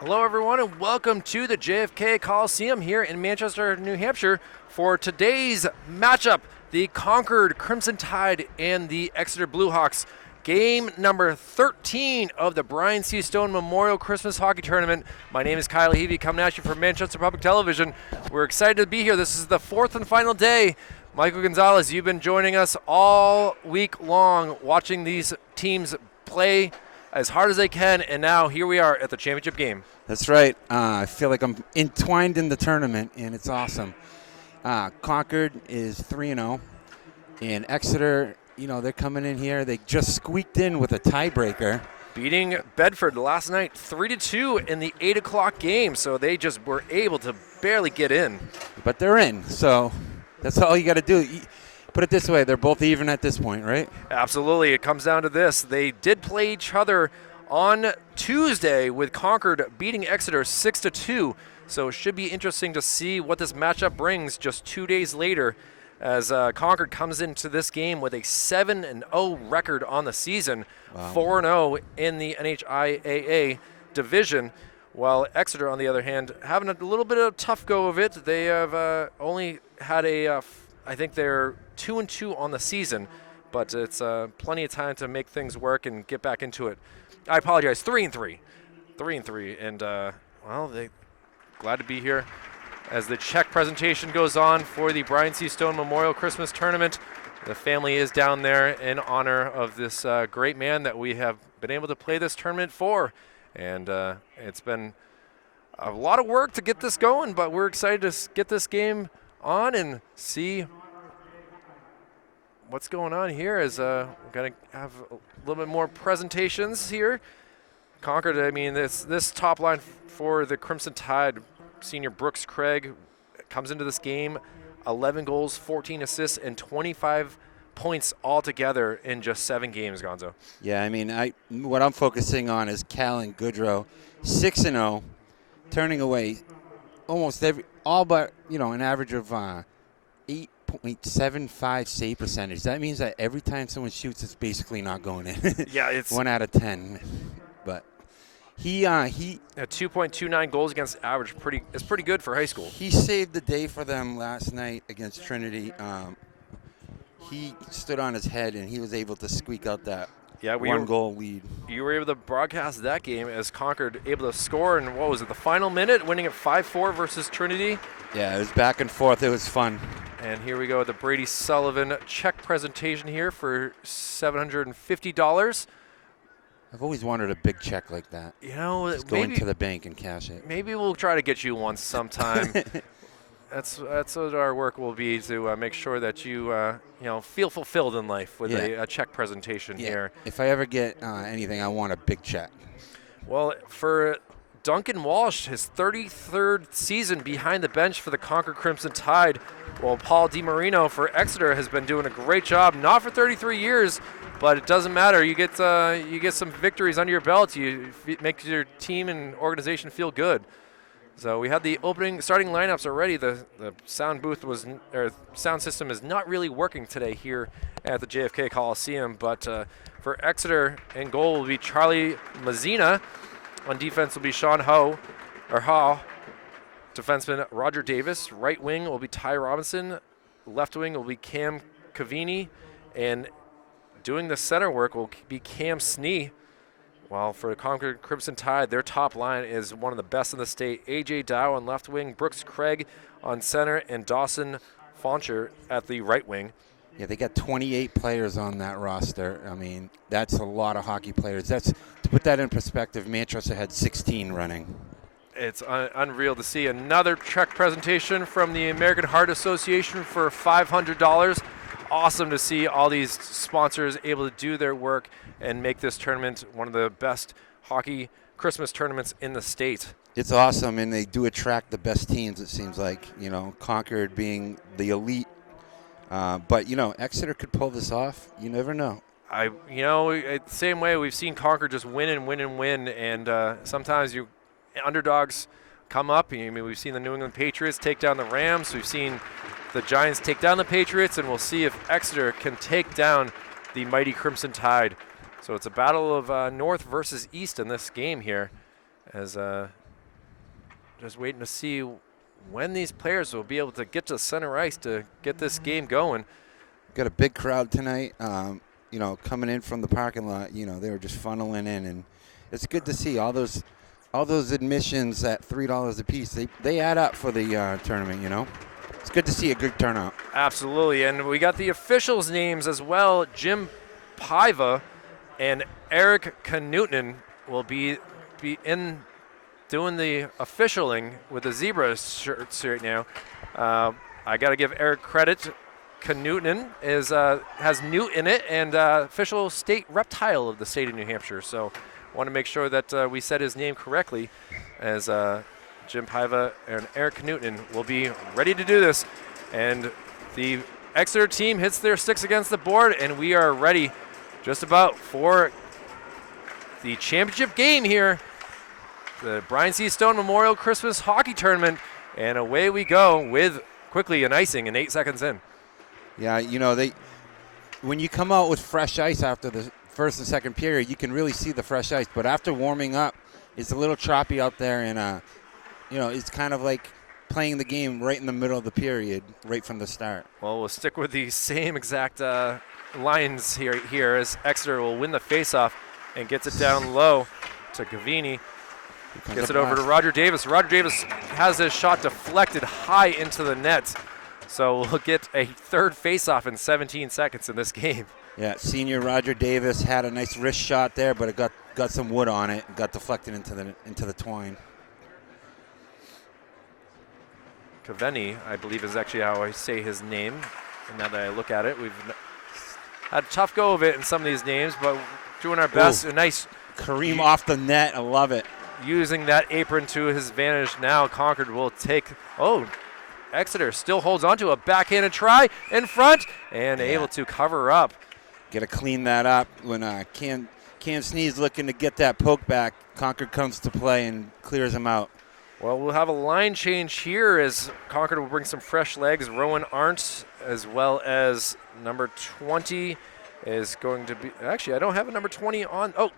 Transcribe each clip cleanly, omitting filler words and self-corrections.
Hello, everyone, and welcome to the JFK Coliseum here in Manchester, New Hampshire for today's matchup, the Concord Crimson Tide and the Exeter Bluehawks. Game number 13 of the Brian C. Stone Memorial Christmas Hockey Tournament. My name is Kyle Heavey, coming at you from Manchester Public Television. We're excited to be here. This is the fourth and final day. Michael Gonzalez, you've been joining us all week long, watching these teams play as hard as they can, and now here we are at the championship game. That's right. I feel like I'm entwined in the tournament, and it's awesome. Concord is 3-0, and Exeter, they're coming in here. They just squeaked in with a tiebreaker. Beating Bedford last night 3-2 in the 8 o'clock game, so they just were able to barely get in. But they're in, so that's all you got to do. Put it this way, they're both even at this point, right? Absolutely. It comes down to this. They did play each other on Tuesday with Concord beating Exeter 6-2. So it should be interesting to see what this matchup brings just 2 days later as Concord comes into this game with a 7-0 record on the season, wow. 4-0 in the NHIAA division, while Exeter, on the other hand, having a little bit of a tough go of it. They have only had I think they're 2-2 on the season, but it's plenty of time to make things work and get back into it. I apologize, 3-3, and they glad to be here as the check presentation goes on for the Brian C. Stone Memorial Christmas Tournament. The family is down there in honor of this great man that we have been able to play this tournament for, and it's been a lot of work to get this going, but we're excited to get this game on and see what's going on here. As we're going to have a little bit more presentations here. Concord, I mean, this top line for the Crimson Tide, senior Brooks Craig, comes into this game 11 goals, 14 assists, and 25 points altogether in just 7 games, Gonzo. Yeah, I mean, what I'm focusing on is Callan Goodrow, 6-0, turning away almost all but, an average of 8.75 save percentage. That means that every time someone shoots, it's basically not going in. Yeah, it's 1 out of 10. But he at 2.29 goals against average, is pretty good for high school. He saved the day for them last night against Trinity. He stood on his head and he was able to squeak out that one-goal lead. You were able to broadcast that game as Concord able to score in, what was it, the final minute, winning it 5-4 versus Trinity. Yeah, it was back and forth. It was fun. And here we go, the Brady Sullivan check presentation here for $750. I've always wanted a big check like that. Just go into the bank and cash it. Maybe we'll try to get you one sometime. That's what our work will be, to make sure that you feel fulfilled in life with a check presentation here. If I ever get anything, I want a big check. Well, for Duncan Walsh, his 33rd season behind the bench for the Concord Crimson Tide, while Paul DiMarino for Exeter has been doing a great job, not for 33 years, but it doesn't matter. You get some victories under your belt. You make your team and organization feel good. So we had the starting lineups already. The sound sound system is not really working today here at the JFK Coliseum. But for Exeter, in goal will be Charlie Mazzina. On defense will be Sean Ho. Defenseman Roger Davis. Right wing will be Ty Robinson. Left wing will be Cam Cavini. And doing the center work will be Cam Snee. While for the Concord Crimson Tide, their top line is one of the best in the state. A.J. Dow on left wing, Brooks Craig on center, and Dawson Fauncher at the right wing. Yeah, they got 28 players on that roster. I mean, that's a lot of hockey players. To put that in perspective, Manchester had 16 running. It's unreal to see. Another check presentation from the American Heart Association for $500. Awesome to see all these sponsors able to do their work and make this tournament one of the best hockey Christmas tournaments in the state. It's awesome, and they do attract the best teams, it seems like, Concord being the elite. But, Exeter could pull this off. You never know. The same way we've seen Concord just win and win and win, and sometimes underdogs come up. I mean, we've seen the New England Patriots take down the Rams. We've seen the Giants take down the Patriots, and we'll see if Exeter can take down the mighty Crimson Tide. So it's a battle of North versus East in this game here, as just waiting to see when these players will be able to get to center ice to get this game going. Got a big crowd tonight, coming in from the parking lot. They were just funneling in, and it's good to see all those admissions at $3 a piece. They add up for the tournament. It's good to see a good turnout. Absolutely, and we got the officials' names as well. Jim Paiva and Eric Knutnen will be in doing the officialing with the zebra shirts right now. I got to give Eric credit. Knutnen has newt in it and official state reptile of the state of New Hampshire. So want to make sure that we said his name correctly, as Jim Paiva and Eric Knutnen will be ready to do this. And the Exeter team hits their sticks against the board, and we are ready just about for the championship game here, the Brian C. Stone Memorial Christmas Hockey Tournament. And away we go with quickly an icing and 8 seconds in. Yeah, when you come out with fresh ice after the first and second period, you can really see the fresh ice. But after warming up, it's a little choppy out there, and it's kind of like playing the game right in the middle of the period, right from the start. Well, we'll stick with the same exact lines here as Exeter will win the faceoff and gets it down low to Gavini. Gets it over to Roger Davis. Roger Davis has his shot deflected high into the net. So we'll get a third faceoff in 17 seconds in this game. Yeah, senior Roger Davis had a nice wrist shot there, but it got some wood on it and got deflected into the twine. Caveni, I believe, is actually how I say his name. And now that I look at it, we've had a tough go of it in some of these names, but doing our best. Ooh. A nice Kareem off the net. I love it. Using that apron to his advantage now. Concord will take. Exeter still holds on to a backhanded try in front and able to cover up. Got to clean that up. When Cam Sneed's looking to get that poke back, Concord comes to play and clears him out. Well, we'll have a line change here as Concord will bring some fresh legs. Rowan Arndt, as well as number 20 is going to be. Actually, I don't have a number 20 on. Oh,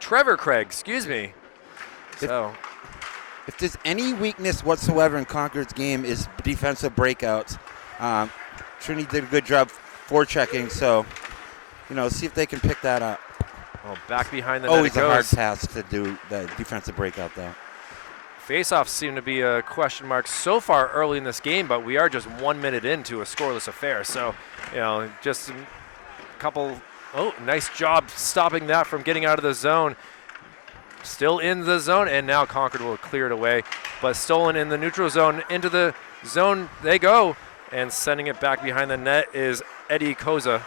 Trevor Craig, excuse me. If there's any weakness whatsoever in Concord's game is defensive breakouts. Trinity did a good job forechecking, so see if they can pick that up. Oh, back behind the net Always it goes. a hard task to do the defensive breakout, though. Faceoffs seem to be a question mark so far early in this game, but we are just 1 minute into a scoreless affair. So, just a couple. Oh, nice job stopping that from getting out of the zone. Still in the zone, and now Concord will clear it away. But stolen in the neutral zone. Into the zone they go, and sending it back behind the net is Eddie Koza.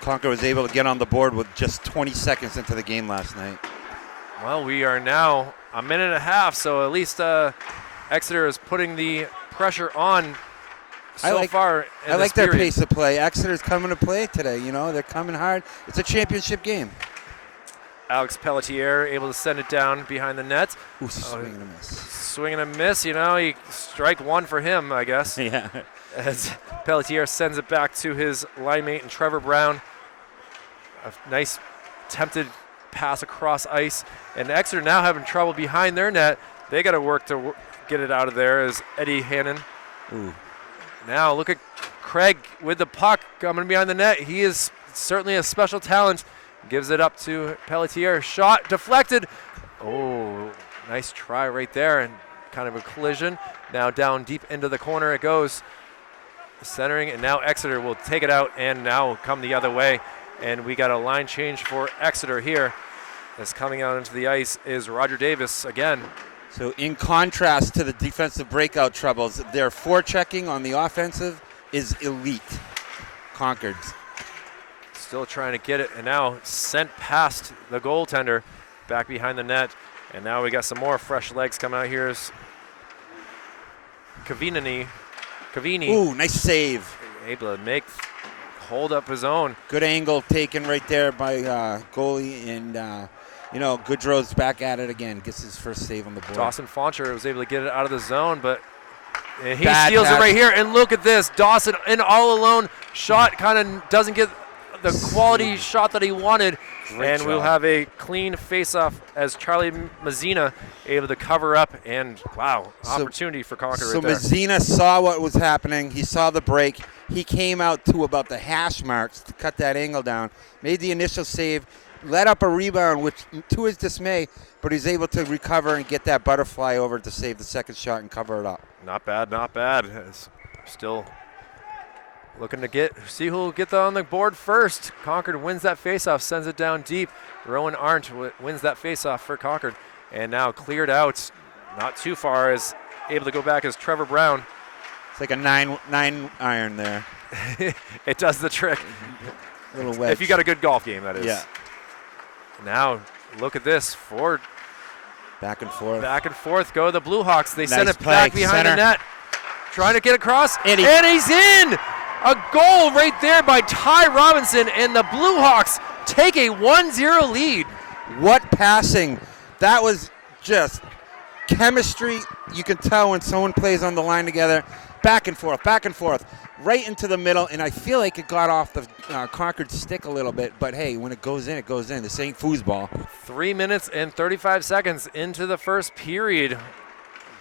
Concord was able to get on the board with just 20 seconds into the game last night. Well, we are now a minute and a half, so at least Exeter is putting the pressure on far. I like their pace of play. Exeter's coming to play today. They're coming hard. It's a championship game. Alex Pelletier able to send it down behind the net. Ooh, swing and a miss. Swing and a miss. He strike one for him, I guess. Yeah. As Pelletier sends it back to his line mate and Trevor Brown. A nice attempted pass across ice. And Exeter now having trouble behind their net. They got to work to get it out of there as Eddie Hannon. Ooh. Now look at Craig with the puck coming behind the net. He is certainly a special talent. Gives it up to Pelletier. Shot deflected. Oh, nice try right there, and kind of a collision. Now down deep into the corner it goes. Centering, and now Exeter will take it out and now come the other way. And we got a line change for Exeter here. As coming out into the ice is Roger Davis again. So in contrast to the defensive breakout troubles, their forechecking on the offensive is elite. Concord's. Still trying to get it, and now sent past the goaltender, back behind the net. And now we got some more fresh legs coming out here. Is Cavini. Ooh, nice save. Able to hold up his own. Good angle taken right there by goalie, and Goodrow's back at it again. Gets his first save on the board. Dawson Fauncher was able to get it out of the zone, but he steals it right here. And look at this, Dawson in all alone. Shot kind of doesn't get the quality shot that he wanted. Great And we'll job. have a clean face-off as Charlie Mazzina able to cover up. And, wow, opportunity for Concord So right there. Mazzina saw what was happening. He saw the break. He came out to about the hash marks to cut that angle down, made the initial save, let up a rebound, which to his dismay, but he's able to recover and get that butterfly over to save the second shot and cover it up. Not bad, not bad. It's still looking to see who will get on the board first. Concord wins that faceoff, sends it down deep. Rowan Arndt wins that faceoff for Concord. And now cleared out, not too far, is able to go back as Trevor Brown. It's like a nine iron there. It does the trick. Little wedge. If you got a good golf game, that is. Yeah. Now, look at this. Back and forth. Back and forth go the Blue Hawks. They send Nice it back play. behind the Center. net. Trying to get across. And he's in! A goal right there by Ty Robinson, and the Blue Hawks take a 1-0 lead. What passing. That was just chemistry. You can tell when someone plays on the line together. Back and forth, right into the middle, and I feel like it got off the Concord stick a little bit, but hey, when it goes in, it goes in. This ain't foosball. 3 minutes and 35 seconds into the first period.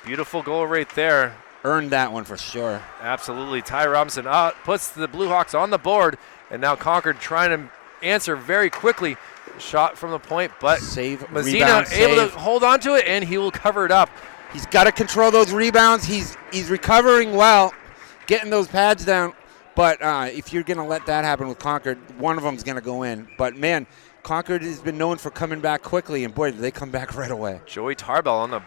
Beautiful goal right there. Earned that one for sure. Absolutely. Ty Robinson puts the Blue Hawks on the board, and now Concord trying to answer very quickly. Shot from the point, but Save, Mazzina rebound, able save. to hold on to it, and he will cover it up. He's got to control those rebounds. He's recovering well, getting those pads down. But if you're going to let that happen with Concord, one of them's going to go in. But, man, Concord has been known for coming back quickly, and, boy, did they come back right away. Joey Tarbell on the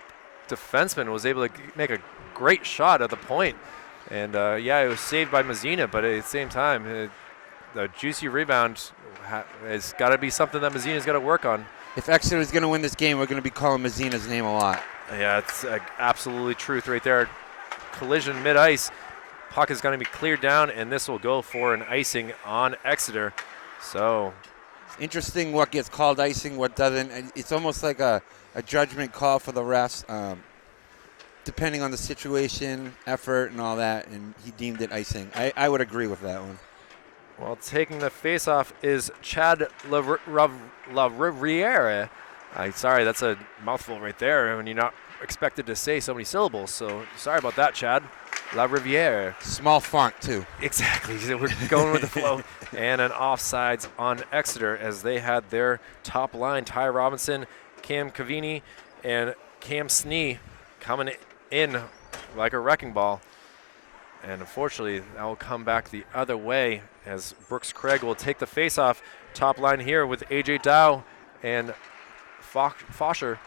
defenseman was able to make a great shot at the point. And, it was saved by Mazzina, but at the same time, the juicy rebound has got to be something that Mazzina's got to work on. If Exeter is going to win this game, we're going to be calling Mazzina's name a lot. Yeah, it's absolutely truth right there. Collision mid-ice. Puck is going to be cleared down, and this will go for an icing on Exeter. So It's interesting what gets called icing, what doesn't. It's almost like a judgment call for the refs, depending on the situation, effort, and all that, and he deemed it icing. I would agree with that one. well, taking the face-off is Chad La Riviere. Sorry, that's a mouthful right there when you're not expected to say so many syllables. So sorry about that, Chad. La Riviere. Small font, too. Exactly. We're going with the flow. And an offsides on Exeter as they had their top line, Ty Robinson, Cam Cavini, and Cam Snee coming in like a wrecking ball. And unfortunately, that will come back the other way as Brooks Craig will take the face-off. Top line here with A.J. Dow and Fosher.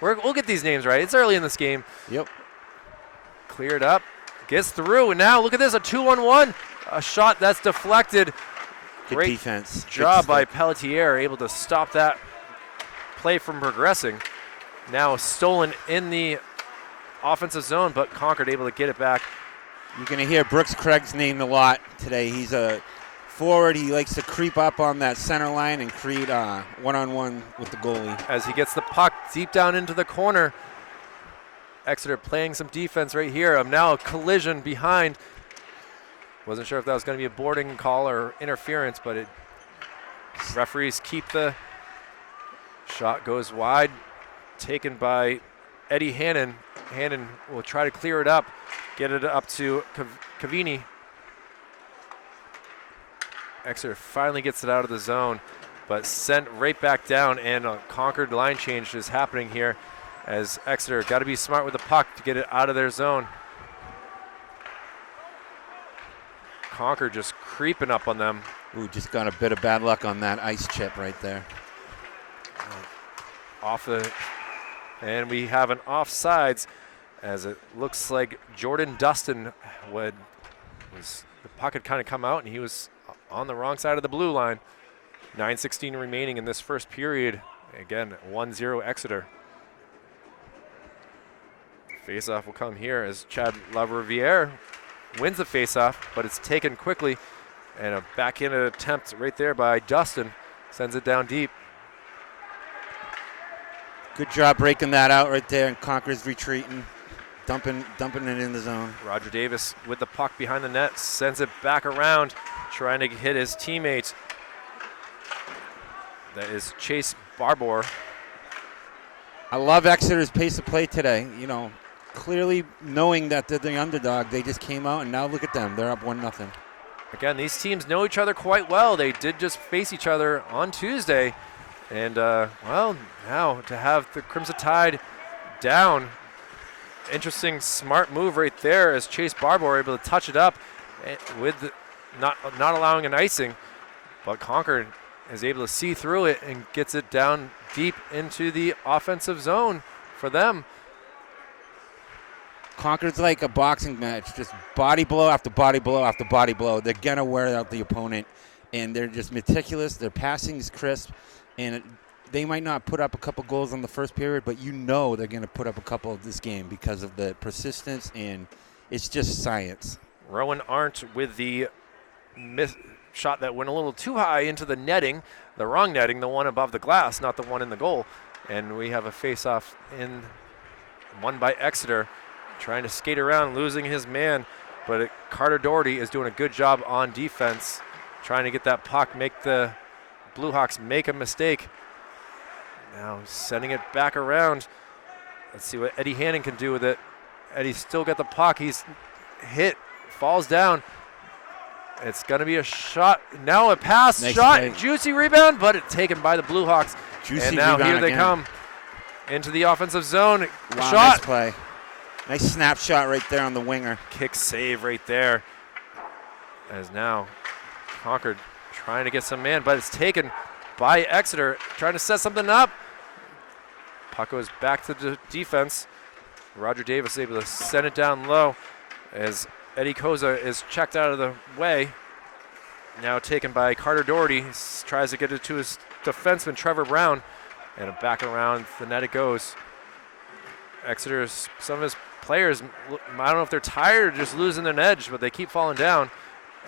We'll get these names right. It's early in this game. Yep. Cleared up. Gets through. And now look at this, a 2-on-1. A shot that's deflected. Good Great defense. job Good by stick. Pelletier, able to stop that play from progressing. Now stolen in the offensive zone, but Concord able to get it back. You're going to hear Brooks Craig's name a lot today. He's a forward. He likes to creep up on that center line and create one-on-one with the goalie. As he gets the puck deep down into the corner. Exeter playing some defense right here. Now a collision behind. Wasn't sure if that was going to be a boarding call or interference, but referees keep the shot goes wide. Taken by Eddie Hannon. Hannon will try to clear it up, get it up to Cavini. Exeter finally gets it out of the zone, but sent right back down, and a Concord line change is happening here as Exeter got to be smart with the puck to get it out of their zone. Concord just creeping up on them. Ooh, just got a bit of bad luck on that ice chip right there. And we have an offsides as it looks like Jordan Dustin the puck had kind of come out and he was on the wrong side of the blue line. 9:16 remaining in this first period. Again, 1-0 Exeter. Faceoff will come here as Chad Lavriviere wins the faceoff, but it's taken quickly. And a backhanded attempt right there by Dustin sends it down deep. Good job breaking that out right there, and Concord's retreating, dumping it in the zone. Roger Davis with the puck behind the net, sends it back around. trying to hit his teammate. That is Chase Barbour. I love Exeter's pace of play today. Clearly knowing that they're the underdog, they just came out, and now look at them. They're up 1-0. Again, these teams know each other quite well. They did just face each other on Tuesday. And, well, now to have the Crimson Tide down, interesting, smart move right there as Chase Barbour able to touch it up with not allowing an icing. But Concord is able to see through it and gets it down deep into the offensive zone for them. Concord's like a boxing match, just body blow after body blow after body blow. They're going to wear out the opponent, and they're just meticulous. Their passing is crisp, and they might not put up a couple goals in the first period, but they're going to put up a couple of this game because of the persistence, and it's just science. Rowan Arndt with the shot that went a little too high into the netting, the wrong netting, the one above the glass, not the one in the goal. And we have a face-off won by Exeter. Trying to skate around, losing his man, but Carter Doherty is doing a good job on defense, trying to get that puck, make the Blue Hawks make a mistake. Now sending it back around. Let's see what Eddie Hannon can do with it. Eddie's still got the puck. He's hit, falls down. It's going to be a shot. Now a pass, nice shot, play. Juicy rebound, but it's taken by the Blue Hawks. Juicy and now rebound here they again. come into the offensive zone. Wow, Shot. nice play. Nice snapshot right there on the winger. Kick save right there. As now Concord trying to get some man, but it's taken by Exeter, trying to set something up. Puck goes back to the defense. Roger Davis able to send it down low as Eddie Koza is checked out of the way. Now taken by Carter Doherty. He tries to get it to his defenseman, Trevor Brown, and back around the net it goes. Exeter's, some of his players, I don't know if they're tired or just losing their edge, but they keep falling down.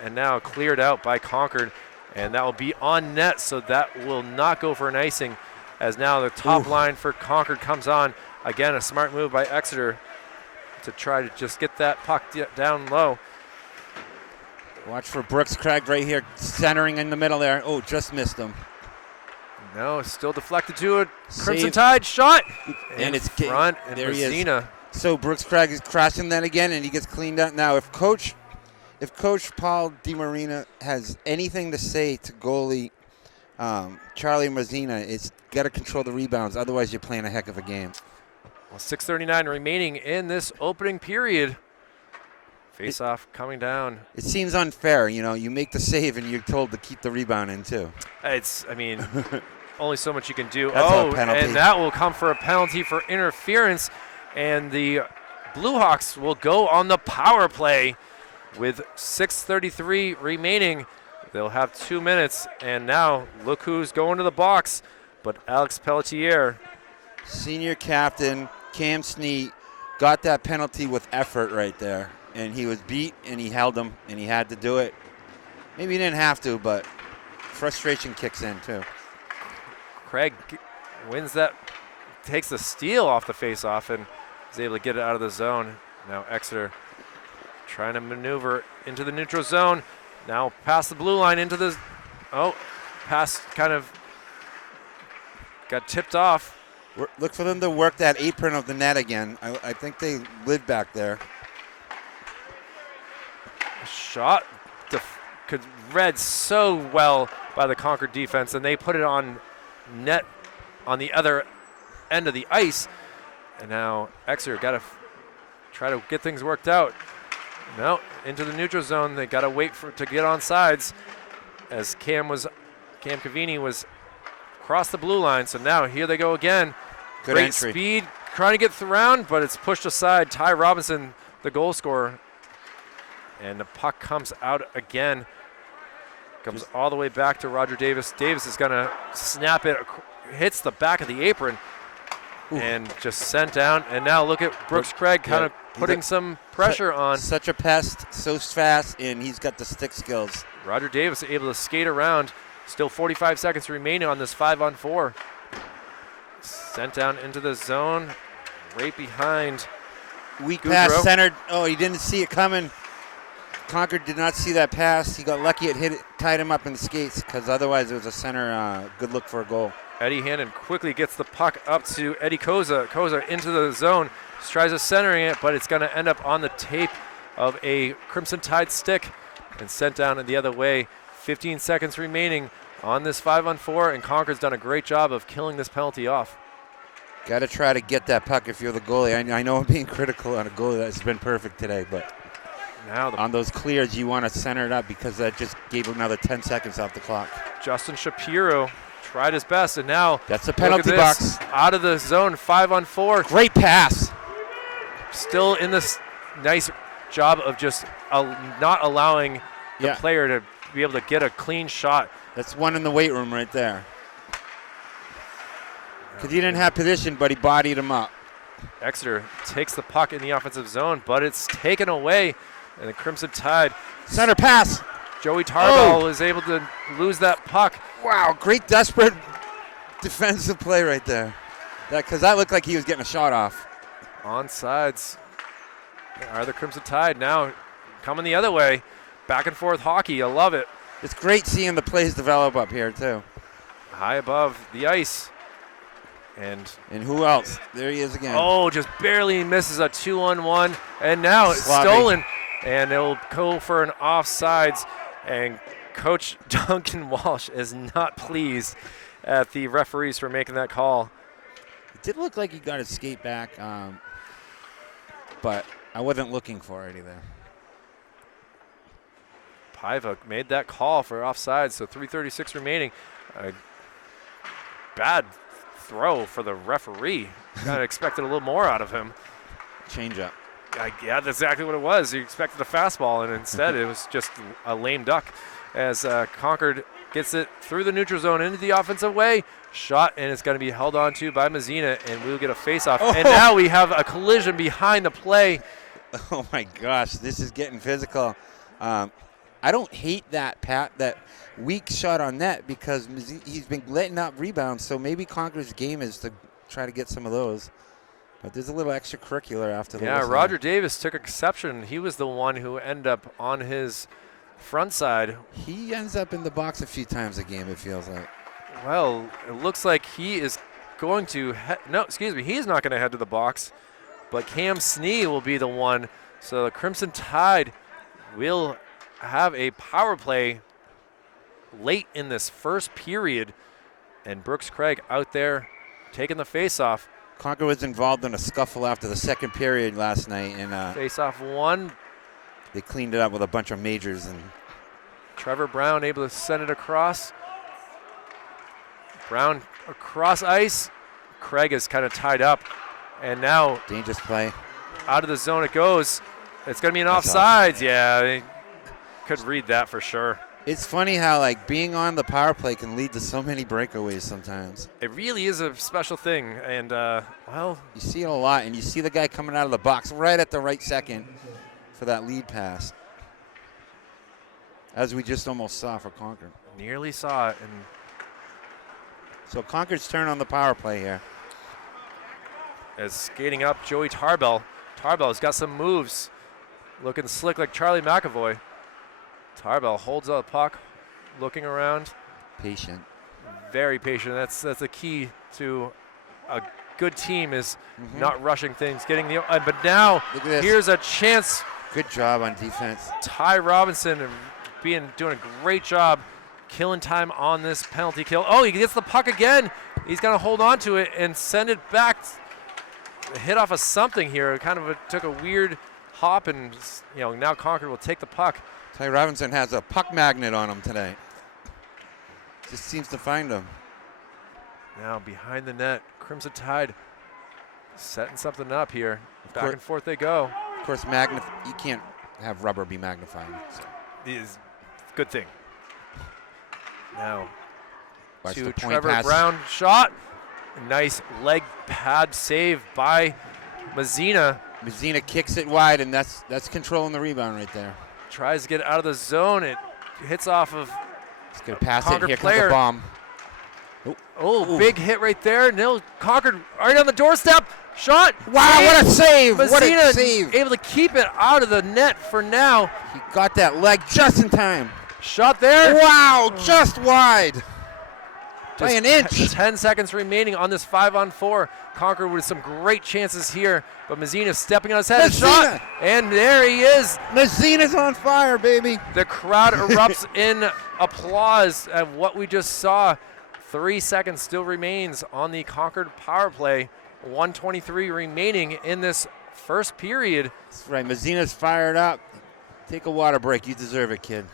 And now cleared out by Concord, and that will be on net, so that will not go for an icing, as now the top line for Concord comes on. Again, a smart move by Exeter to try to just get that puck down low. Watch for Brooks Craig right here, centering in the middle there. Oh, just missed him. No, still deflected to it. Crimson Save. Tide shot. And it's front, and there he is. Rosina. So Brooks Craig is crashing that again, and he gets cleaned up. Now, if Coach Paul DiMarina has anything to say to goalie Charlie Mazzina, it's got to control the rebounds. Otherwise, you're playing a heck of a game. Well, 6:39 remaining in this opening period. Face-off coming down. It seems unfair. You make the save, and you're told to keep the rebound in, too. Only so much you can do. That's a penalty. And that will come for a penalty for interference. And the Blue Hawks will go on the power play with 6:33 remaining. They'll have 2 minutes. And now look who's going to the box, but Alex Pelletier. Senior captain Cam Sneed got that penalty with effort right there. And he was beat, and he held him, and he had to do it. Maybe he didn't have to, but frustration kicks in, too. Craig wins that, takes the steal off the face-off, and is able to get it out of the zone. Now Exeter trying to maneuver into the neutral zone. Now past the blue line into the, pass kind of got tipped off. Look for them to work that apron of the net again. I think they live back there. Shot could read so well by the Concord defense, and they put it on net on the other end of the ice. And now Exeter got to try to get things worked out. No, into the neutral zone. They got to wait to get on sides, as Cam Cavini was across the blue line. So now here they go again. Good Great entry. speed, trying to get around, but it's pushed aside. Ty Robinson, the goal scorer. And the puck comes out again. Comes all the way back to Roger Davis. Davis is going to snap it, hits the back of the apron, and just sent down. And now look at Brooks Craig kind of putting some pressure on. Such a pest, so fast, and he's got the stick skills. Roger Davis able to skate around. Still 45 seconds remaining on this 5-on-4. Sent down into the zone, right behind. Weak Goudreau. pass centered. Oh, he didn't see it coming. Concord did not see that pass. He got lucky it hit it, tied him up in the skates, because otherwise it was a center good look for a goal. Eddie Hannon quickly gets the puck up to Eddie Koza. Koza into the zone, just tries to centering it, but it's going to end up on the tape of a Crimson Tide stick and sent down in the other way. 15 seconds remaining on this 5-on-4, and Concord's done a great job of killing this penalty off. Got to try to get that puck if you're the goalie. I know I'm being critical on a goalie that's been perfect today, but now on those clears, you want to center it up because that just gave another 10 seconds off the clock. Justin Shapiro tried his best, and now that's a penalty box. Out of the zone, 5-on-4. Great pass. Still in this nice job of just not allowing the player to be able to get a clean shot. That's one in the weight room right there. Because he didn't have position, but he bodied him up. Exeter takes the puck in the offensive zone, but it's taken away, and the Crimson Tide. Center pass. Joey Tarbell is able to lose that puck. Wow, great desperate defensive play right there. Because that looked like he was getting a shot off. Onsides are the Crimson Tide now coming the other way. Back and forth hockey, I love it. It's great seeing the plays develop up here too. High above the ice. And who else? There he is again. Oh, just barely misses a 2-on-1. And now it's stolen. And it'll go for an offsides. And Coach Duncan Walsh is not pleased at the referees for making that call. It did look like he got his skate back, but I wasn't looking for it either. Paiva made that call for offsides, so 3:36 remaining. Bad throw for the referee. Kind of expected a little more out of him. Change up. Yeah, that's exactly what it was. You expected a fastball, and instead it was just a lame duck as Concord gets it through the neutral zone into the offensive way. Shot, and it's going to be held on to by Mazzina, and we'll get a face-off. Oh. And now we have a collision behind the play. Oh, my gosh, this is getting physical. I don't hate that weak shot on net because he's been letting up rebounds, so maybe Concord's game is to try to get some of those. But there's a little extracurricular after the whistle. Roger Davis took exception. He was the one who ended up on his front side. He ends up in the box a few times a game, it feels like. Well, it looks like he is going to he's not going to head to the box, but Cam Snee will be the one. So the Crimson Tide will have a power play late in this first period, and Brooks Craig out there taking the face-off. Concord was involved in a scuffle after the second period last night, and face-off one. They cleaned it up with a bunch of majors, and Trevor Brown able to send it across. Brown across ice. Craig is kind of tied up, and now dangerous play. Out of the zone it goes. It's going to be an offsides. Yeah, they could read that for sure. It's funny how being on the power play can lead to so many breakaways sometimes. It really is a special thing, and well, you see it a lot, and you see the guy coming out of the box right at the right second for that lead pass, as we just almost saw for Concord. Nearly saw it, and so Concord's turn on the power play here. As skating up, Joey Tarbell. Tarbell's got some moves, looking slick like Charlie McAvoy. Tarbell holds up the puck, looking around. Patient. Very patient. That's the key to a good team is not rushing things, getting the. But now here's a chance. Good job on defense. Ty Robinson doing a great job killing time on this penalty kill. Oh, he gets the puck again. He's going to hold on to it and send it back. Hit off of something here. It kind of took a weird hop, and now Concord will take the puck. Ty Robinson has a puck magnet on him today. Just seems to find him. Now behind the net, Crimson Tide setting something up here. Back and forth they go. Of course, you can't have rubber be magnifying. So. It is a good thing. Now Watch to the point Trevor pass. Brown shot. Nice leg pad save by Mazzina. Mazzina kicks it wide, and that's controlling the rebound right there. Tries to get out of the zone. It hits off of He's going to pass Concord it. Here player. comes the bomb. Oh, big hit right there. Nil Concord right on the doorstep. Shot. Wow, save. what a save. What Messina a save. able to keep it out of the net for now. He got that leg just in time. Shot there. Wow, just wide. By an inch. 10 seconds remaining on this 5-on-4. Concord with some great chances here, but Mazzina stepping on his head. Shot, and there he is. Mazzina's on fire, baby. The crowd erupts in applause at what we just saw. 3 seconds still remains on the Concord power play. 1:23 remaining in this first period. That's right, Mazzina's fired up. Take a water break. You deserve it, kid.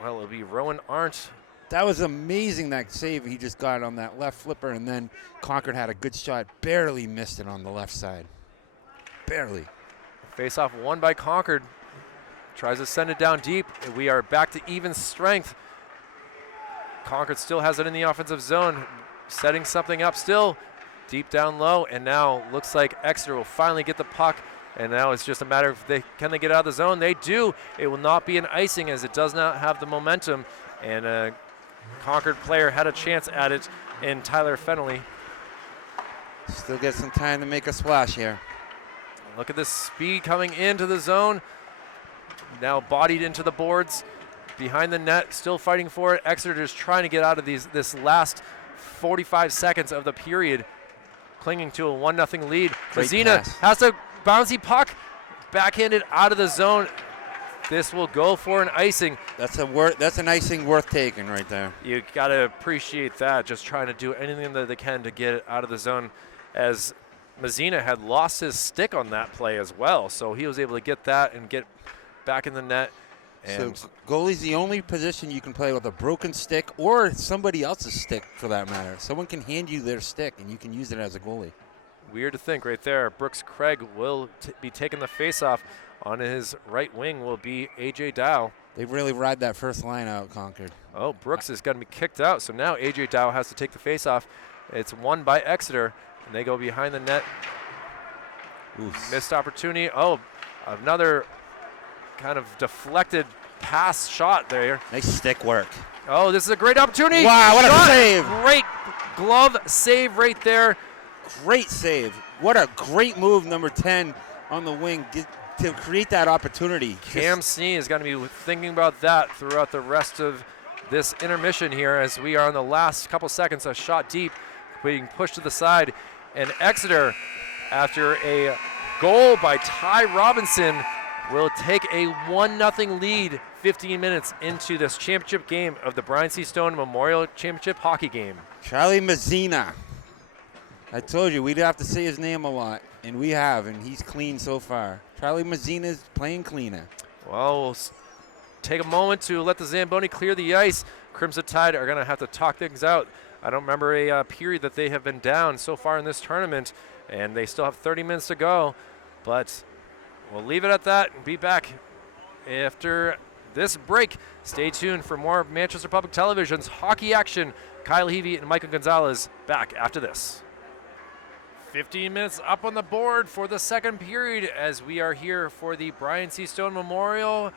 Well, it'll be Rowan Arndt. That was amazing, that save he just got on that left flipper, and then Concord had a good shot. Barely missed it on the left side. Barely. Face-off won by Concord. Tries to send it down deep. We are back to even strength. Concord still has it in the offensive zone, setting something up still. Deep down low, and now looks like Exeter will finally get the puck. And now it's just a matter of can they get out of the zone? They do. It will not be an icing as it does not have the momentum. And a Concord player had a chance at it in Tyler Fennelly. Still get some time to make a splash here. Look at this speed coming into the zone. Now bodied into the boards. Behind the net, still fighting for it. Exeter just trying to get out of this last 45 seconds of the period. Clinging to a 1-0 lead. Mazzina has a bouncy puck. Backhanded out of the zone. This will go for an icing. That's an icing worth taking right there. You got to appreciate that. Just trying to do anything that they can to get it out of the zone, as Mazzina had lost his stick on that play as well. So he was able to get that and get back in the net. And so goalie's the only position you can play with a broken stick or somebody else's stick for that matter. Someone can hand you their stick and you can use it as a goalie. Weird to think right there. Brooks Craig will be taking the face-off. On his right wing will be A.J. Dow. They really ride that first line out, Concord. Oh, Brooks is going to be kicked out, so now A.J. Dow has to take the face-off. It's won by Exeter, and they go behind the net. Oof. Missed opportunity. Oh, another kind of deflected pass shot there. Nice stick work. Oh, this is a great opportunity. Wow, what a save. Great glove save right there. Great save. What a great move, number 10 on the wing to create that opportunity. Cam Snee is going to be thinking about that throughout the rest of this intermission here as we are on the last couple seconds. A shot deep, being pushed to the side. And Exeter, after a goal by Ty Robinson, will take a 1-0 lead 15 minutes into this championship game of the Brian C. Stone Memorial Championship Hockey Game. Charlie Mazzina. I told you we'd have to say his name a lot, and we have, and he's clean so far. Charlie Mazzina's playing cleaner. Well, we'll take a moment to let the Zamboni clear the ice. Crimson Tide are going to have to talk things out. I don't remember a period that they have been down so far in this tournament, and they still have 30 minutes to go. But we'll leave it at that and be back after this break. Stay tuned for more Manchester Public Television's hockey action. Kyle Heavey and Michael Gonzalez back after this. 15 minutes up on the board for the second period as we are here for the Brian C. Stone Memorial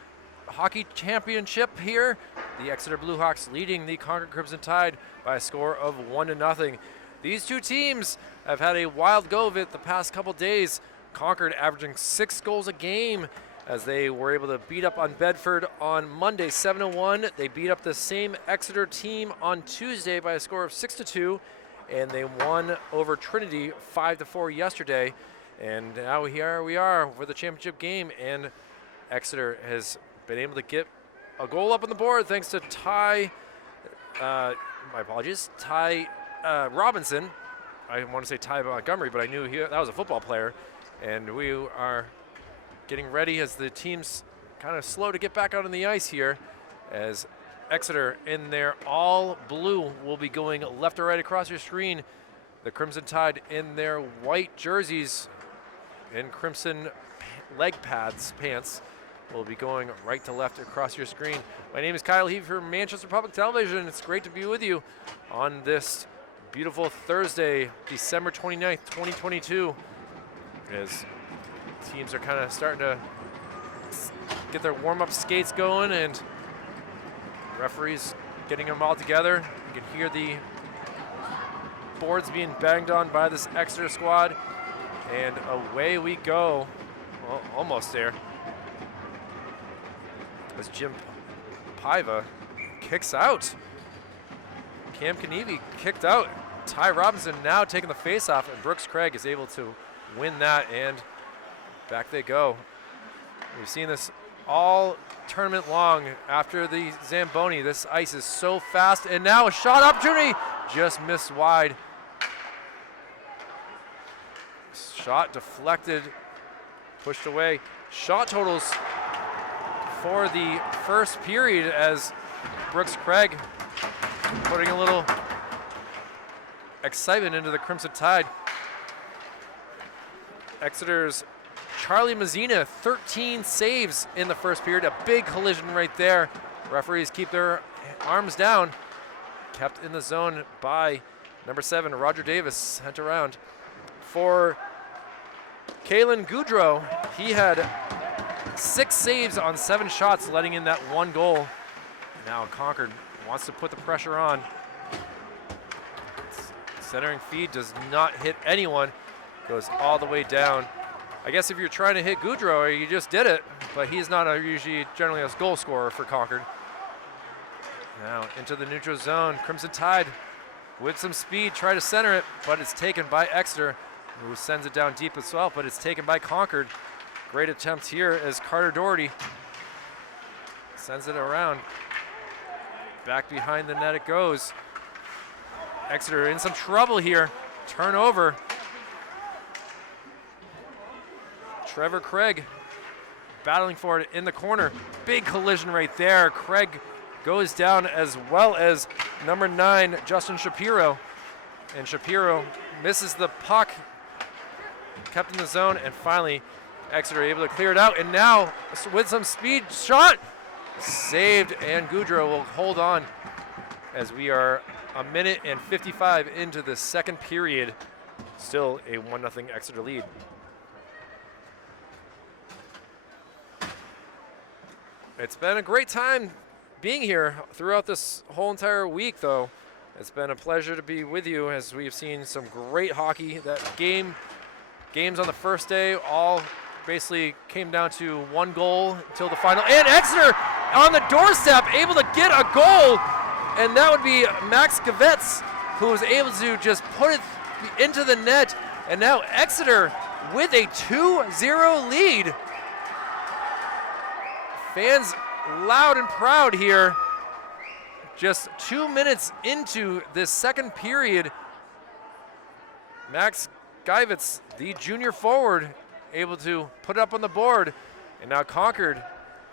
Hockey Championship here. The Exeter Bluehawks leading the Concord Crimson Tide by a score of 1-0. These two teams have had a wild go of it the past couple days. Concord averaging 6 goals a game as they were able to beat up on Bedford on Monday 7-1. They beat up the same Exeter team on Tuesday by a score of 6-2. And they won over Trinity 5-4 yesterday. And now here we are for the championship game. And Exeter has been able to get a goal up on the board thanks to Ty Robinson. I want to say Ty Montgomery, but I knew that was a football player. And we are getting ready as the team's kind of slow to get back out on the ice here as Exeter in their all blue will be going left or right across your screen. The Crimson Tide in their white jerseys and crimson leg pants will be going right to left across your screen. My name is Kyle Heavey from Manchester Public Television. It's great to be with you on this beautiful Thursday, December 29th, 2022, as teams are kind of starting to get their warm-up skates going and referees getting them all together. You can hear the boards being banged on by this Exeter squad. And away we go. Well, almost there. As Jim Paiva kicks out. Cam Kanevi kicked out. Ty Robinson now taking the face-off, and Brooks Craig is able to win that, and back they go. We've seen this all tournament long after the Zamboni. This ice is so fast, and now a shot opportunity. Just missed wide. Shot deflected, pushed away. Shot totals for the first period as Brooks Craig putting a little excitement into the Crimson Tide. Exeter's Charlie Mazzina, 13 saves in the first period. A big collision right there. Referees keep their arms down. Kept in the zone by number 7, Roger Davis, sent around. For Kalen Goudreau, he had 6 saves on 7 shots, letting in that 1 goal. Now Concord wants to put the pressure on. Centering feed does not hit anyone, goes all the way down. I guess if you're trying to hit Goudreau, you just did it, but he's not usually generally a goal scorer for Concord. Now into the neutral zone, Crimson Tide with some speed, try to center it, but it's taken by Exeter, who sends it down deep as well, but it's taken by Concord. Great attempt here as Carter Doherty sends it around. Back behind the net it goes. Exeter in some trouble here. Turnover. Trevor Craig battling for it in the corner. Big collision right there. Craig goes down, as well as number 9, Justin Shapiro. And Shapiro misses the puck. Kept in the zone, and finally Exeter able to clear it out. And now with some speed, shot saved, and Goudreau will hold on as we are a minute and 55 into the second period. Still a 1-0 Exeter lead. It's been a great time being here throughout this whole entire week, though. It's been a pleasure to be with you as we've seen some great hockey. That games on the first day all basically came down to 1 goal until the final. And Exeter on the doorstep, able to get a goal. And that would be Max Gavetz, who was able to just put it into the net. And now Exeter with a 2-0 lead. Fans loud and proud here. Just 2 minutes into this second period. Max Gavetz, the junior forward, able to put it up on the board. And now Concord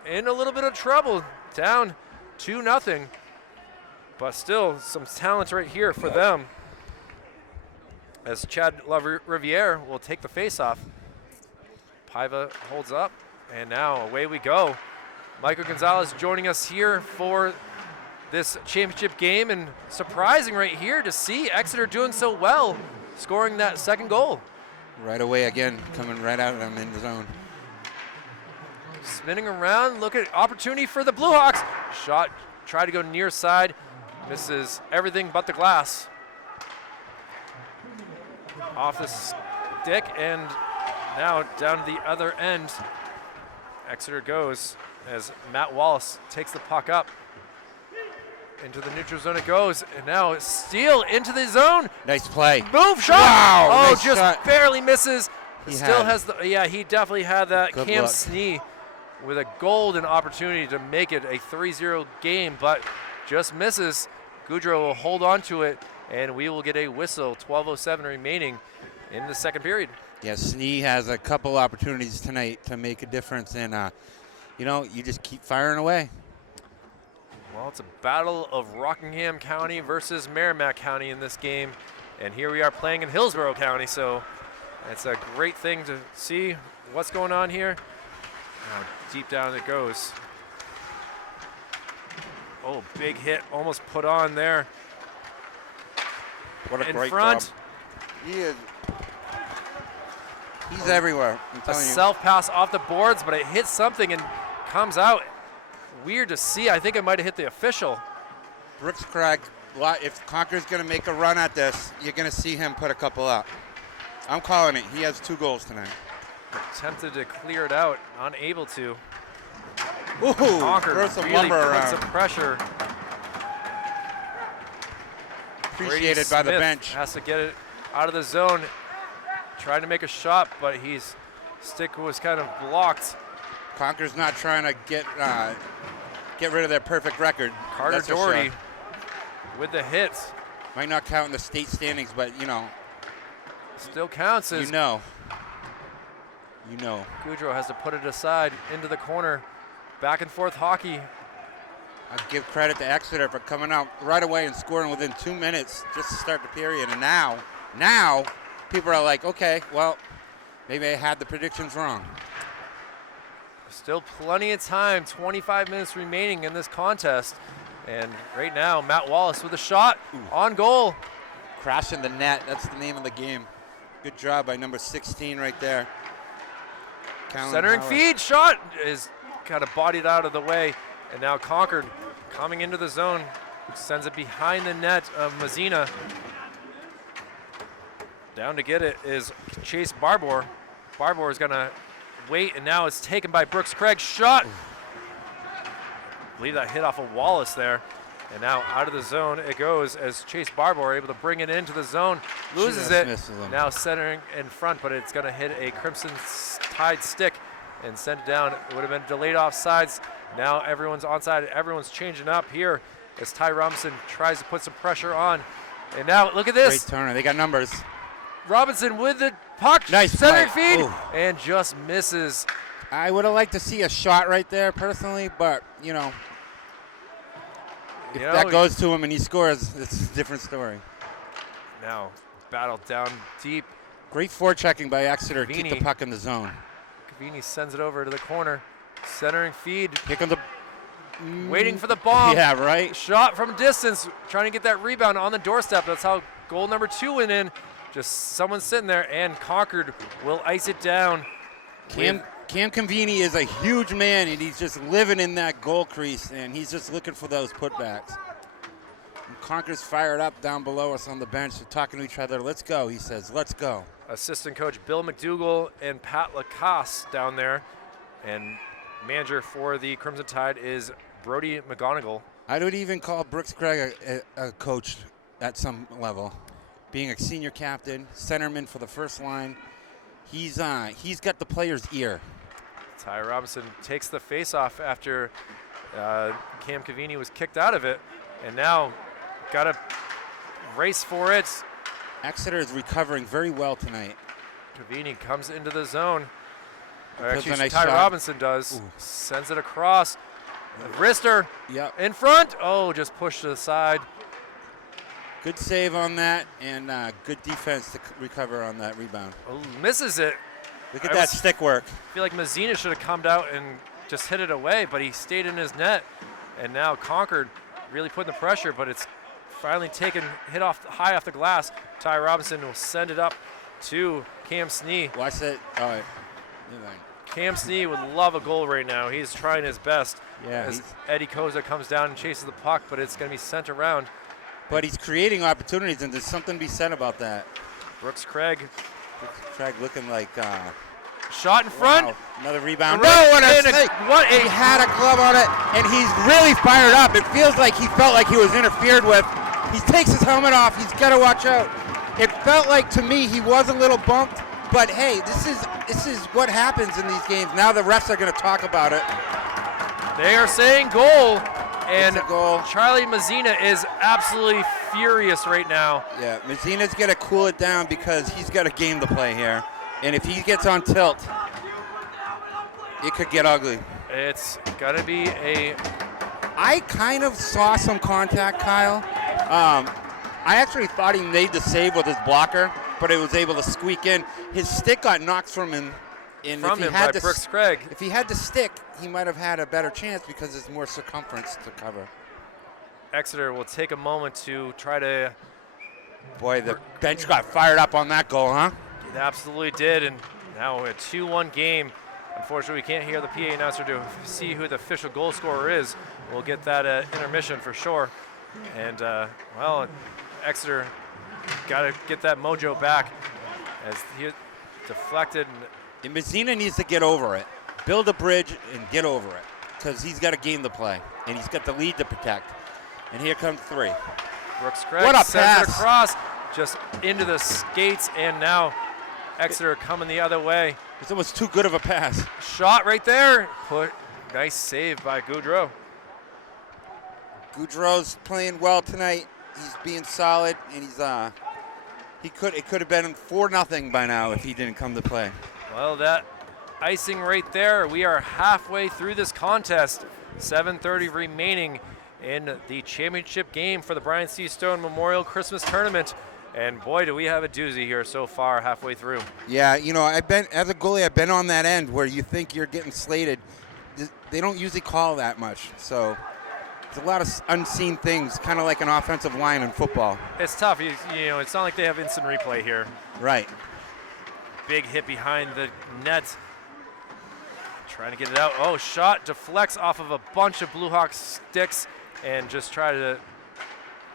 in a little bit of trouble, down 2-0. But still some talent right here for them, as Chad Riviere will take the face-off. Paiva holds up, and now away we go. Michael Gonzalez joining us here for this championship game, and surprising right here to see Exeter doing so well, scoring that second goal. Right away again, coming right out of them in the zone. Spinning around, look at opportunity for the Blue Hawks. Shot, tried to go near side, misses everything but the glass. Off the stick, and now down to the other end. Exeter goes as Matt Wallace takes the puck up. Into the neutral zone it goes, and now Steele into the zone. Nice play. Move shot. Wow, oh, nice just shot. barely misses. He Still has the, yeah, he definitely had that. Good Cam luck. Snee with a golden opportunity to make it a 3-0 game, but just misses. Goudreau will hold on to it, and we will get a whistle. 12:07 remaining in the second period. Yes, Snee has a couple opportunities tonight to make a difference, and you just keep firing away. Well, it's a battle of Rockingham County versus Merrimack County in this game, and here we are playing in Hillsborough County, so it's a great thing to see what's going on here. Now deep down it goes. Oh, big hit, almost put on there. What a in great front. job. He's everywhere, I'm A telling you. self pass off the boards, but it hits something and comes out. Weird to see. I think it might have hit the official. Brooks Craig If Concord's going to make a run at this, you're going to see him put a couple up. I'm calling it. He has 2 goals tonight. Attempted to clear it out, unable to. Ooh, Concord throw some really lumber put around. some pressure. Appreciated Brady by the Smith bench. has to get it out of the zone. Trying to make a shot, but his stick was kind of blocked. Concord's not trying to get rid of their perfect record. Carter That's for Doherty sure. with the hits. Might not count in the state standings, but Still counts as you know. Goudreau has to put it aside into the corner. Back and forth hockey. I give credit to Exeter for coming out right away and scoring within 2 minutes just to start the period. And now people are like, okay, well, maybe I had the predictions wrong. Still plenty of time, 25 minutes remaining in this contest. And right now, Matt Wallace with a shot on goal. Crashing the net, that's the name of the game. Good job by number 16 right there. Centering feed, shot is kind of bodied out of the way. And now Concord coming into the zone, sends it behind the net of Mazzina. Down to get it is Chase Barbour. Barbour is gonna wait, and now it's taken by Brooks Craig. Shot. I believe that hit off of Wallace there. And now out of the zone it goes as Chase Barbour able to bring it into the zone. Loses it. Now centering in front, but it's gonna hit a Crimson Tide stick and send it down. It would have been delayed offsides. Now everyone's onside. Everyone's changing up here as Ty Robinson tries to put some pressure on. And now look at this. Great turner. They got numbers. Robinson with the puck. Nice centering play. feed. Ooh. And just misses. I would have liked to see a shot right there personally, but if that goes to him and he scores, it's a different story. Now battled down deep. Great forechecking by Exeter to keep Cavini. the puck in the zone. Cavini sends it over to the corner. Centering feed. Here comes the Waiting for the bomb. Yeah, right. Shot from distance. Trying to get that rebound on the doorstep. That's how goal number 2 went in. Just someone sitting there, and Concord will ice it down. Cam Cavini is a huge man, and he's just living in that goal crease, and he's just looking for those putbacks. And Concord's fired up down below us on the bench. They're talking to each other. Let's go, he says. Let's go. Assistant coach Bill McDougall and Pat Lacasse down there. And manager for the Crimson Tide is Brody McGonigal. I would even call Brooks Craig a coach at some level. Being a senior captain, centerman for the first line, he's got the player's ear. Ty Robinson takes the face-off after Cam Cavini was kicked out of it, and now got to race for it. Exeter is recovering very well tonight. Cavini comes into the zone. Actually, nice Ty shot. Robinson does. Ooh. Sends it across. Wrister Yep. in front. Oh, just pushed to the side. Good save on that, and good defense to recover on that rebound. Oh, misses it. Look at that stick work. I feel like Mazzina should have come out and just hit it away, but he stayed in his net. And now Concord really putting the pressure, but it's finally hit off high off the glass. Ty Robinson will send it up to Cam Snee. Watch that. All right. Cam Snee would love a goal right now. He's trying his best. Yeah, as Eddie Koza comes down and chases the puck, but it's going to be sent around. But he's creating opportunities, and there's something to be said about that. Brooks Craig. Craig looking like. Shot in front. Wow. Another rebound. No, What a save. He had a glove on it, and he's really fired up. It feels like he felt like he was interfered with. He takes his helmet off. He's got to watch out. It felt like to me he was a little bumped, but hey, this is what happens in these games. Now the refs are going to talk about it. They are saying goal, and It's a goal. Charlie Mazzina is absolutely furious right now. Yeah, Mazzina's going to cool it down because he's got a game to play here. And if he gets on tilt, it could get ugly. It's going to be I kind of saw some contact, Kyle. I actually thought he made the save with his blocker, but it was able to squeak in. His stick got knocked from him. And from him by Brooks Craig. If he had the stick, he might have had a better chance because there's more circumference to cover. Exeter will take a moment to try to. Boy, the bench got fired up on that goal, huh? It absolutely did, and now a 2-1 game. Unfortunately, we can't hear the PA announcer to see who the official goal scorer is. We'll get that intermission for sure. And, well, Exeter got to get that mojo back as he deflected. And Mazzina needs to get over it. Build a bridge and get over it because he's got a game to play, and he's got the lead to protect. And here comes 3. Brooks Craig What a sends it pass. across, just into the skates, and now Exeter coming the other way. It's almost too good of a pass. Shot right there. Nice save by Goudreau. Goudreau's playing well tonight. He's being solid, and it could have been 4-0 by now if he didn't come to play. Well, that icing right there. We are halfway through this contest. 7:30 remaining in the championship game for the Brian C. Stone Memorial Christmas Tournament. And boy, do we have a doozy here so far, halfway through. Yeah, as a goalie, I've been on that end where you think you're getting slated. They don't usually call that much, so it's a lot of unseen things, kind of like an offensive line in football. It's tough. It's not like they have instant replay here. Right. Big hit behind the net. Trying to get it out. Oh, shot deflects off of a bunch of Blue Hawk sticks and just try to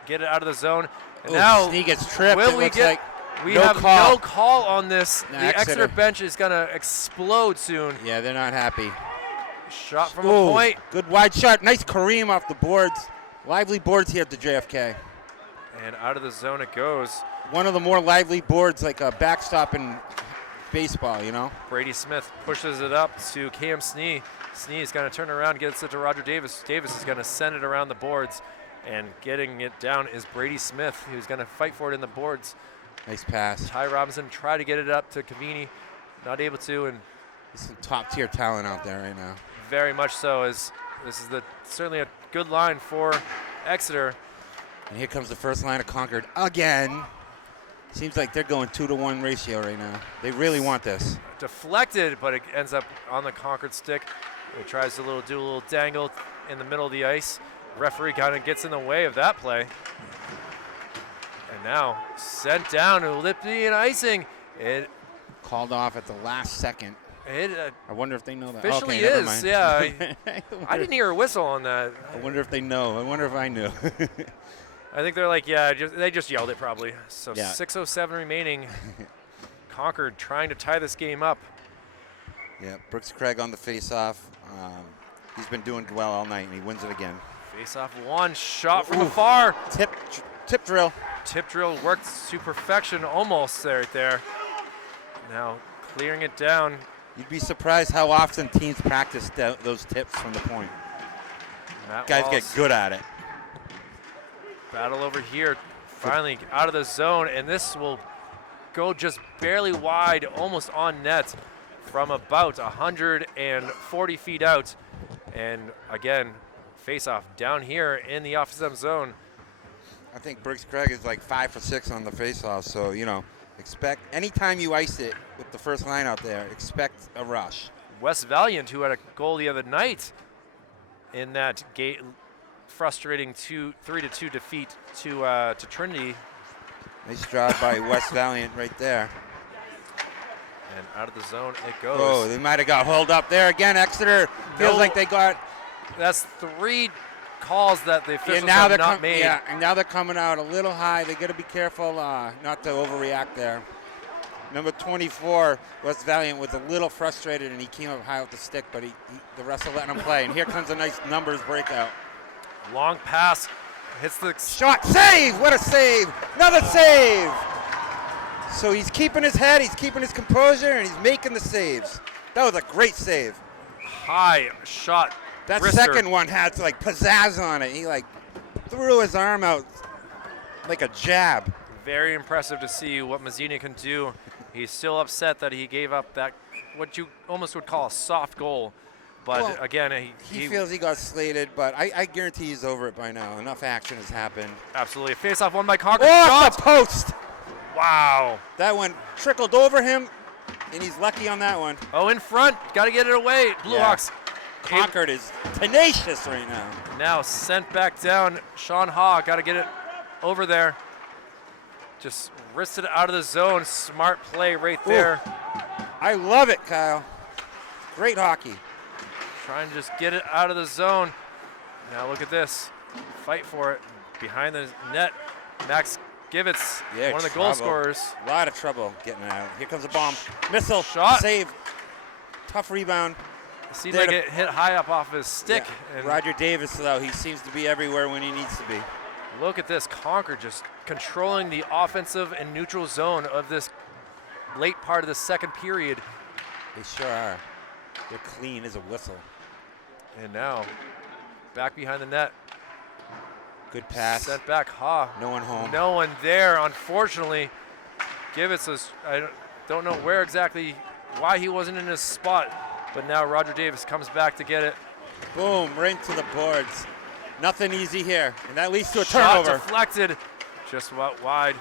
get it out of the zone. And now, he gets tripped. will we get? We have no call on this. The Exeter bench is going to explode soon. Yeah, they're not happy. Shot from a point. Good wide shot. Nice Kareem off the boards. Lively boards here at the JFK. And out of the zone it goes. One of the more lively boards, like a backstop in baseball, Brady Smith pushes it up to Cam Snee. Snee is going to turn around, gets it to Roger Davis. Davis is going to send it around the boards. And getting it down is Brady Smith, who's going to fight for it in the boards. Nice pass. Ty Robinson tried to get it up to Cavini, not able to, and there's some top-tier talent out there right now. Very much so, as this is certainly a good line for Exeter. And here comes the first line of Concord again. Seems like they're going 2-to-1 ratio right now. They really want this. Deflected, but it ends up on the Concord stick. He tries to do a little dangle in the middle of the ice. Referee kind of gets in the way of that play. And now sent down to Olympian icing. It called off at the last second. I wonder if they know that. Officially okay, is, yeah. I didn't hear a whistle on that. I wonder if they know. I wonder if I knew. I think they're like, yeah, they just yelled it probably. So yeah. 6:07 remaining. Concord trying to tie this game up. Yeah, Brooks Craig on the face-off. He's been doing well all night, and he wins it again. Face-off one, shot from afar. Tip drill. Tip drill worked to perfection almost right there. Now clearing it down. You'd be surprised how often teams practice those tips from the point. Guys get good at it. Battle over here, finally out of the zone, and this will go just barely wide, almost on net from about 140 feet out. And again, face-off down here in the offensive zone. I think Brooks Craig is like 5 for 6 on the face-off, so, expect anytime you ice it with the first line out there, expect a rush. Wes Valiant, who had a goal the other night in that frustrating 3-2 defeat to Trinity. Nice drive by Wes Valiant right there. And out of the zone it goes. Oh, they might have got hauled up there again. Exeter feels like they got. That's 3 calls that the officials now have not made. Yeah, and now they're coming out a little high. They got to be careful not to overreact there. Number 24, Wes Valiant, was a little frustrated, and he came up high with the stick, but the rest are letting him play. And here comes a nice numbers breakout. Long pass, hits the shot. Save! What a save! Another save! So he's keeping his head, he's keeping his composure, and he's making the saves. That was a great save. High shot. That wrister. Second one had like pizzazz on it. He threw his arm out like a jab. Very impressive to see what Mazzini can do. He's still upset that he gave up that, what you almost would call a soft goal. But again, he feels he got slated, but I guarantee he's over it by now. Enough action has happened. Absolutely. Face-off won by Concord. Off the post! Wow. That one trickled over him, and he's lucky on that one. Oh, in front. Got to get it away. Blue Hawks. Concord is tenacious right now. Now sent back down. Sean Haw got to get it over there. Just wristed it out of the zone. Smart play right there. Ooh. I love it, Kyle. Great hockey. Trying to just get it out of the zone. Now look at this. Fight for it. behind the net. Max Givitz, Yeah, one of the goal trouble. scorers. A lot of trouble getting out. Here comes a bomb. Missile. Shot. Save. Tough rebound. It seemed like it hit high up off his stick. Yeah. And Roger Davis, though, he seems to be everywhere when he needs to be. look at this. Concord just controlling the offensive and neutral zone of this late part of the second period. They sure are. They're clean as a whistle. And now, back behind the net. Good pass. Sent back. No one home. No one there, unfortunately. Givitz is, I don't know where exactly, why he wasn't in his spot, but now Roger Davis comes back to get it. Boom, right into the boards. Nothing easy here, and that leads to a Shot turnover. deflected, just wide.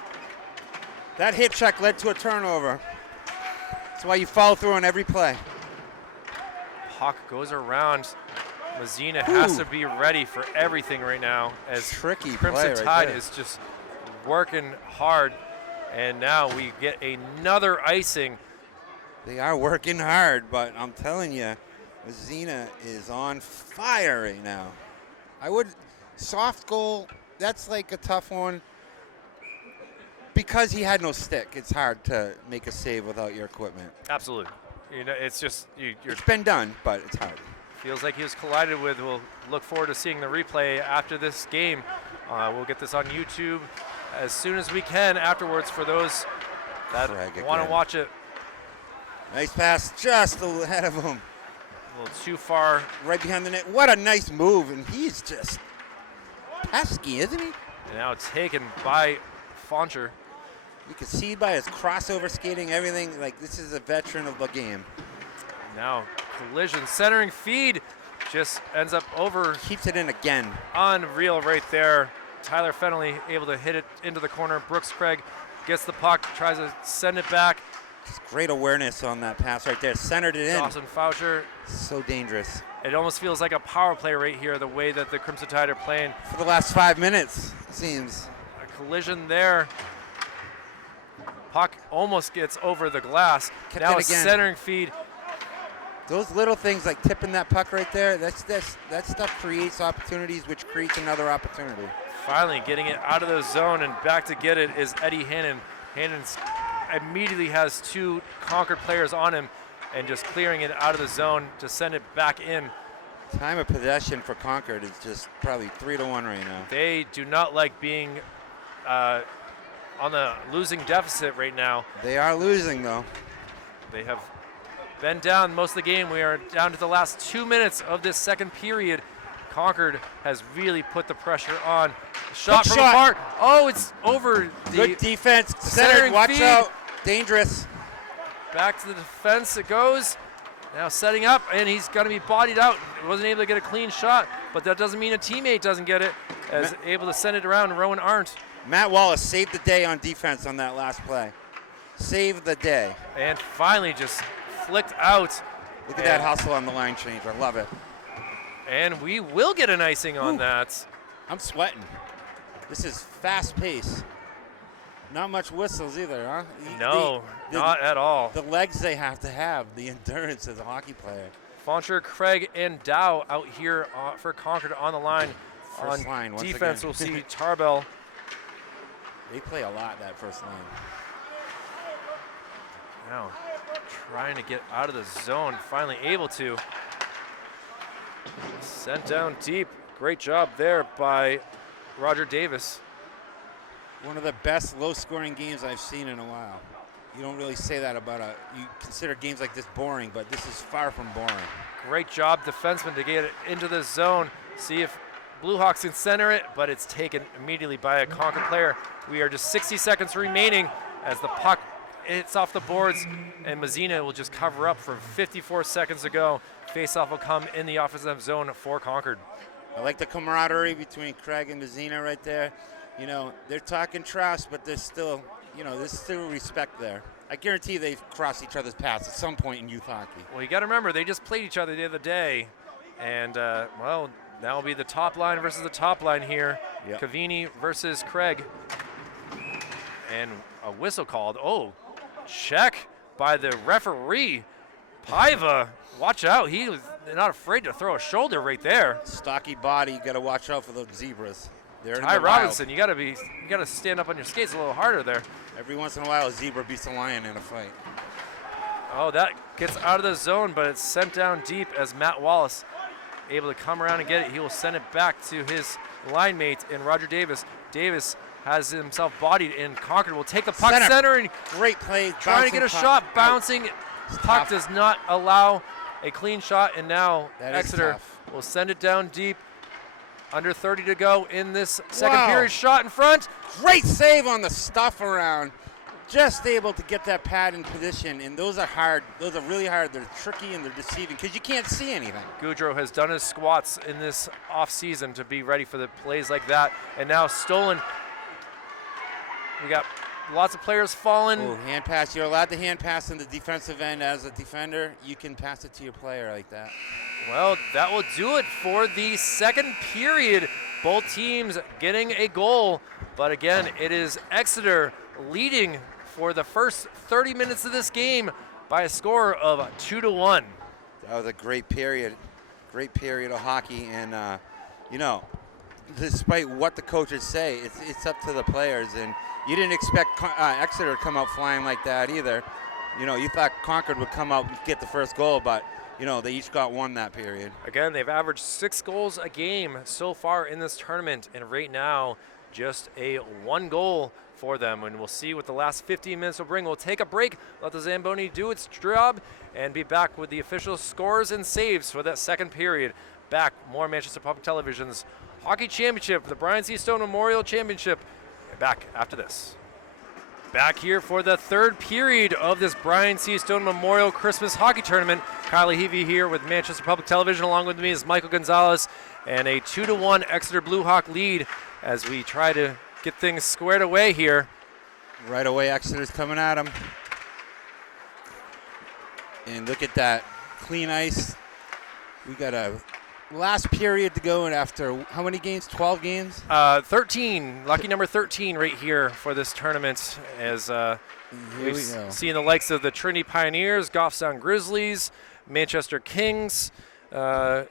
That hit check led to a turnover. That's why you follow through on every play. Puck goes around. Mazina has to be ready for everything right now, as Tricky Crimson play right Tide there. is just working hard. And now we get another icing. They are working hard, but I'm telling you, Mazina is on fire right now. Soft goal, that's like a tough one. Because he had no stick, it's hard to make a save without your equipment. Absolutely. You know, it's just, you're It's been done, but it's hard. feels like he was collided with. We'll look forward to seeing the replay after this game. We'll get this on YouTube as soon as we can afterwards for those that Craig want to again. watch it. Nice pass, just ahead of him. A little too far. Right behind the net. What a nice move, and he's just pesky, isn't he? And now taken by Foncher. You can see by his crossover skating, everything, like this is a veteran of the game. Now collision, centering feed, just ends up over. Keeps it in again. Unreal right there. Tyler Fennelly able to hit it into the corner. Brooks Craig gets the puck, tries to send it back. Just great awareness on that pass right there. Centered it in. Dawson Foucher. So dangerous. It almost feels like a power play right here, the way that the Crimson Tide are playing. For the last 5 minutes, it seems. A collision there. Puck almost gets over the glass. Kept Now a it again. centering feed. Those little things like tipping that puck right there, that stuff creates opportunities, which creates another opportunity. Finally getting it out of the zone and back to get it is Eddie Hannon. Hannon immediately has two Concord players on him and just clearing it out of the zone to send it back in. Time of possession for Concord is just probably 3-1 right now. They do not like being on the losing deficit right now. They are losing though. They have been down most of the game. We are down to the last 2 minutes of this second period. Concord has really put the pressure on. Shot from afar. Oh, it's over the Good defense. centering Centered. Watch feed. out. Dangerous. Back to the defense it goes. Now setting up, and he's going to be bodied out. He wasn't able to get a clean shot, but that doesn't mean a teammate doesn't get it, as able to send it around. Rowan Arndt. Matt Wallace saved the day on defense on that last play. Saved the day. And finally just flicked out. Look at that hustle on the line change. I love it. And we will get an icing on that. I'm sweating. This is fast pace. Not much whistles either, huh? No, not at all. The legs they have to have, the endurance as a hockey player. Foncher, Craig, and Dow out here for Concord on the line. First line, once defense, again. we'll see Tarbell. They play a lot, that first line. Now trying to get out of the zone, finally able to. Sent down deep. Great job there by Roger Davis. One of the best low-scoring games I've seen in a while. You don't really say that about you consider games like this boring, but this is far from boring. Great job, defenseman, to get it into the zone. See if Blue Hawks can center it, but it's taken immediately by a Concord player. We are just 60 seconds remaining as the puck hits off the boards, and Mazina will just cover up from 54 seconds ago. Faceoff will come in the offensive zone for Concord. I like the camaraderie between Craig and Mazina right there. You know, they're talking trash, but there's still, there's still respect there. I guarantee they've crossed each other's paths at some point in youth hockey. Well, you got to remember, they just played each other the other day. And, well, now will be the top line versus the top line here. Yep. Cavini versus Craig. And a whistle called. Oh, check by the referee. Paiva, watch out. He was not afraid to throw a shoulder right there. Stocky body, you got to watch out for those zebras. They're in Ty the Robinson, wild. you gotta stand up on your skates a little harder there. Every once in a while, a zebra beats a lion in a fight. Oh, that gets out of the zone, but it's sent down deep as Matt Wallace able to come around and get it. He will send it back to his line mate in Roger Davis. Davis has himself bodied, and Concord will take the puck center and great play. trying to get a shot, bouncing. Puck does not allow a clean shot, and now Exeter will send it down deep. Under 30 to go in this second period. Shot in front. Great save on the stuff around. Just able to get that pad in position, and those are hard. Those are really hard. They're tricky and they're deceiving because you can't see anything. Goudreau has done his squats in this offseason to be ready for the plays like that, and now stolen. We got lots of players falling. Oh, hand pass. You're allowed to hand pass in the defensive end as a defender. You can pass it to your player like that. Well, that will do it for the second period. Both teams getting a goal, but again, it is Exeter leading for the first 30 minutes of this game by a score of 2-1. That was a great period of hockey, and you know, despite what the coaches say, it's up to the players, and you didn't expect Exeter to come out flying like that either. You know, you thought Concord would come out and get the first goal, but you know, they each got one that period. Again, they've averaged 6 goals a game so far in this tournament, and right now, just a 1 goal for them, and we'll see what the last 15 minutes will bring. We'll take a break, let the Zamboni do its job, and be back with the official scores and saves for that second period. Back, more Manchester Public Television's Hockey Championship, the Brian C. Stone Memorial Championship. Back after this. Back here for the third period of this Brian C. Stone Memorial Christmas Hockey Tournament. Kyle Levy here with Manchester Public Television. Along with me is Michael Gonzalez, and a 2-1 Exeter Blue Hawk lead as we try to get things squared away here. Right away, Exeter's coming at them. And look at that, clean ice. We got a last period to go, and after how many games? 12 games? 13, lucky number 13 right here for this tournament, as we've seen the likes of the Trinity Pioneers, Goffstown Grizzlies, Manchester Kings, Bow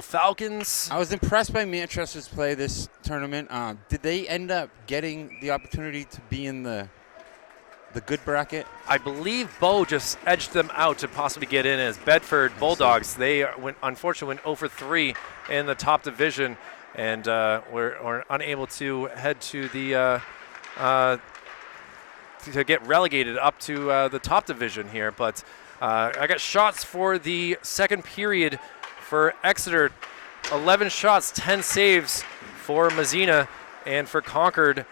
Falcons. I was impressed by Manchester's play this tournament. Did they end up getting the opportunity to be in the good bracket? I believe Bow just edged them out to possibly get in as Bedford Bulldogs. They unfortunately went 0-3 in the top division, and were unable to head to the to get relegated up to the top division here. But I got shots for the second period for Exeter. 11 shots, 10 saves for Mazzina, and for Concord,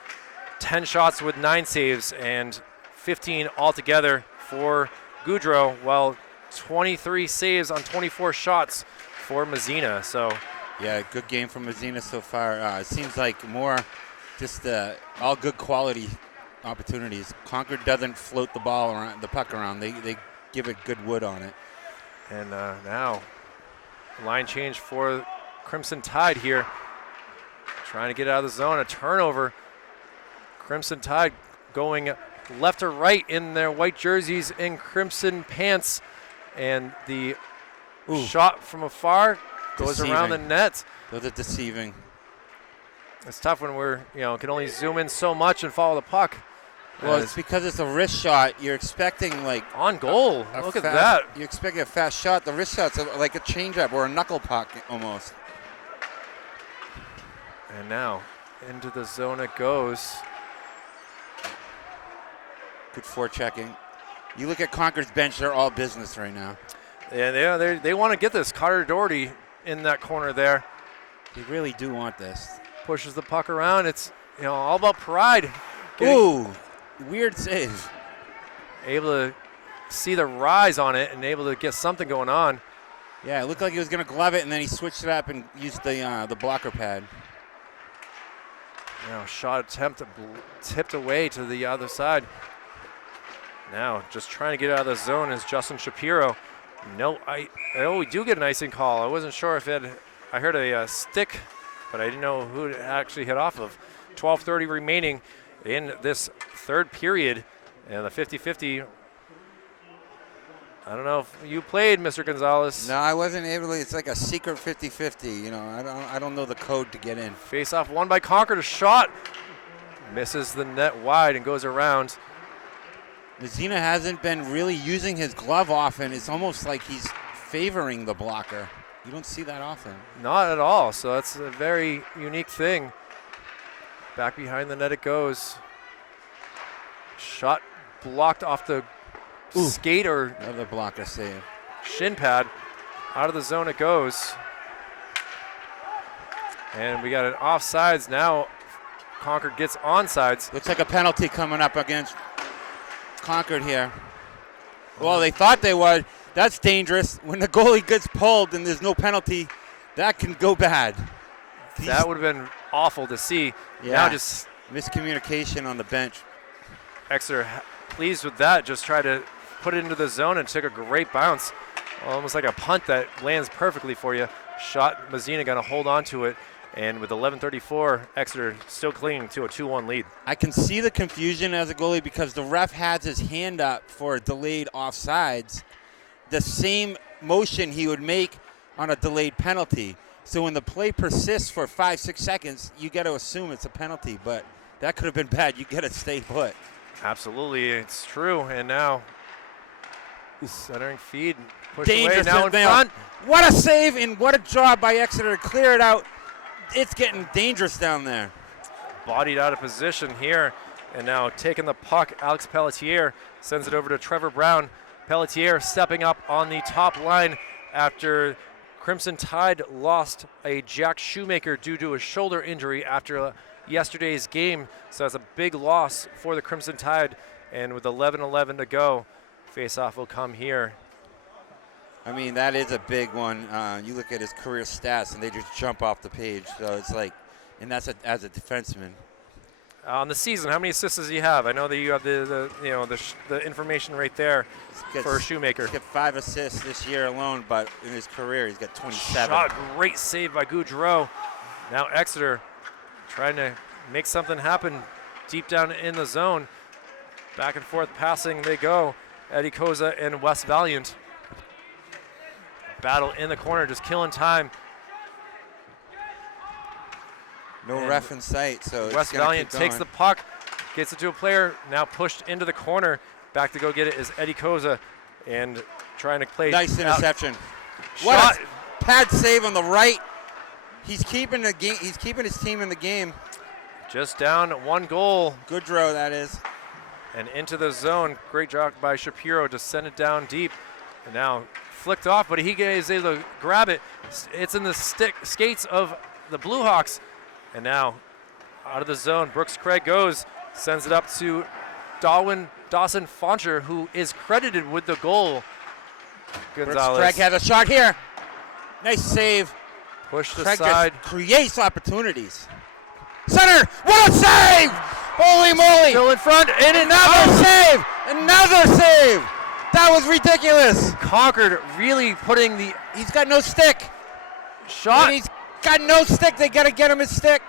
10 shots with 9 saves and 15 altogether for Goudreau, while 23 saves on 24 shots for Mazzina. So, yeah, good game from Mazzina so far. It seems like more just all good quality opportunities. Concord doesn't float the ball around, the puck around. They give it good wood on it. And now, line change for Crimson Tide here. Trying to get out of the zone, a turnover. Crimson Tide going left or right in their white jerseys and crimson pants, and the shot from afar goes around the net. Those are deceiving. It's tough when we're, can only zoom in so much and follow the puck. Well, it's because it's a wrist shot. You're expecting like on goal. Look at that. You're expecting a fast shot. The wrist shot's like a changeup or a knuckle puck almost. And now into the zone it goes. Good forechecking. You look at Concord's bench; they're all business right now. Yeah, they want to get this. Carter Doherty in that corner there. They really do want this. Pushes the puck around. It's all about pride. Ooh, weird save. Able to see the rise on it and able to get something going on. Yeah, it looked like he was going to glove it, and then he switched it up and used the blocker pad. Shot attempt tipped away to the other side. Now, just trying to get out of the zone is Justin Shapiro. We do get an icing call. I wasn't sure if I heard a stick, but I didn't know who it actually hit off of. 12:30 remaining in this third period, and the 50-50 I don't know if you played, Mr. Gonzalez. No, I wasn't able to. It's like a secret 50-50. You know, I don't know the code to get in. Face off won by Concord. A shot misses the net wide and goes around. Messina hasn't been really using his glove often. It's almost like he's favoring the blocker. You don't see that often. Not at all. So that's a very unique thing. Back behind the net it goes. Shot blocked off the skate or another blocker save. Shin pad. Out of the zone it goes. And we got an offsides now. Concord gets onsides. Looks like a penalty coming up against Concord here. Well, they thought they would. That's dangerous. When the goalie gets pulled and there's no penalty, that can go bad. That would have been awful to see. Yeah. Now just miscommunication on the bench. Exeter pleased with that. Just tried to put it into the zone and took a great bounce. Almost like a punt that lands perfectly for you. Shot, Mazzina going to hold on to it. And with 11:34, Exeter still clinging to a 2-1 lead. I can see the confusion as a goalie because the ref has his hand up for delayed offsides. The same motion he would make on a delayed penalty. So when the play persists for 5-6 seconds, you got to assume it's a penalty. But that could have been bad. You got to stay put. Absolutely, it's true. And now centering feed, push Dangerous away now in front. What a save and what a job by Exeter to clear it out. It's getting dangerous down there. Bodied out of position here. And now taking the puck, Alex Pelletier sends it over to Trevor Brown. Pelletier stepping up on the top line after Crimson Tide lost a Jack Shoemaker due to a shoulder injury after yesterday's game. So that's a big loss for the Crimson Tide. And with 11:11 to go, face-off will come here. I mean, that is a big one. You look at his career stats, and they just jump off the page. So it's like, and that's as a defenseman. On the season, how many assists does he have? I know that you have the information right there for Shoemaker. He's got 5 assists this year alone, but in his career, he's got 27. Shot, great save by Goudreau. Now Exeter trying to make something happen deep down in the zone. Back and forth passing they go. Eddie Koza and Wes Valiant. Battle in the corner, just killing time. No ref in sight, so Wes Valiant takes the puck, gets it to a player, now pushed into the corner. Back to go get it is Eddie Koza, and trying to play. Nice interception. What What a pad save on the right. He's keeping the game. He's keeping his team in the game. Just down 1 goal. Good draw, that is. And into the zone. Great job by Shapiro to send it down deep. And now flicked off, but he is able to grab it. It's in the skates of the Blue Hawks. And now out of the zone, Brooks Craig goes, sends it up to Dawson Foncher, who is credited with the goal. Gonzalez. Brooks Craig has a shot here. Nice save. Pushed Craig aside. just creates opportunities. Center, what a save! Holy moly! Still in front, and Another save! Another save! That was ridiculous. Concord really putting the He's got no stick. shot. And he's got no stick. They got to get him his stick.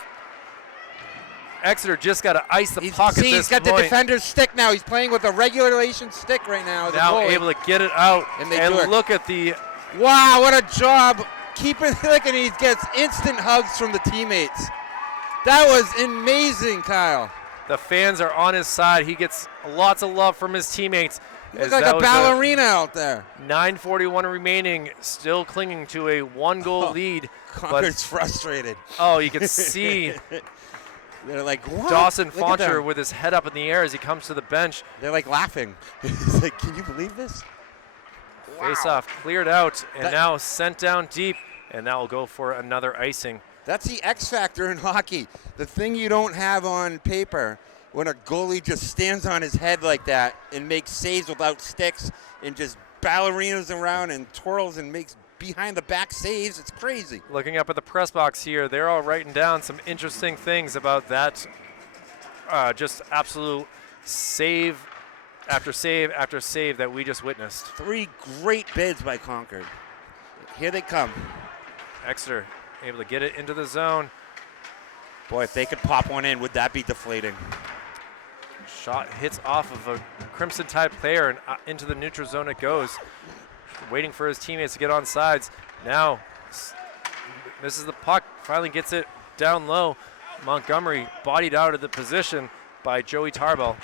Exeter just got to ice the puck at He's this got point. the defender's stick now. He's playing with a regulation stick right now. as a Now goalie. able to get it out. And they do it. Look at the Wow, what a job. Keeping it, and he gets instant hugs from the teammates. That was amazing, Kyle. The fans are on his side. He gets lots of love from his teammates. He looks like a ballerina out there. 9:41 remaining, still clinging to a 1-goal lead. Concord's frustrated. Oh, you can see They're like, what? Dawson Look at Foncher them. with his head up in the air as he comes to the bench. They're like laughing. He's like, can you believe this? Face-off cleared out and That- now sent down deep, and that will go for another icing. That's the X factor in hockey. The thing you don't have on paper when a goalie just stands on his head like that and makes saves without sticks and just ballerinas around and twirls and makes behind the back saves. It's crazy. Looking up at the press box here, they're all writing down some interesting things about that. Just absolute save after save after save that we just witnessed. 3 great bids by Concord. Here they come. Exeter able to get it into the zone. Boy, if they could pop one in, would that be deflating? Shot hits off of a Crimson Tide player and into the neutral zone it goes. Waiting for his teammates to get on sides. Now misses the puck, finally gets it down low. Montgomery bodied out of the position by Joey Tarbell.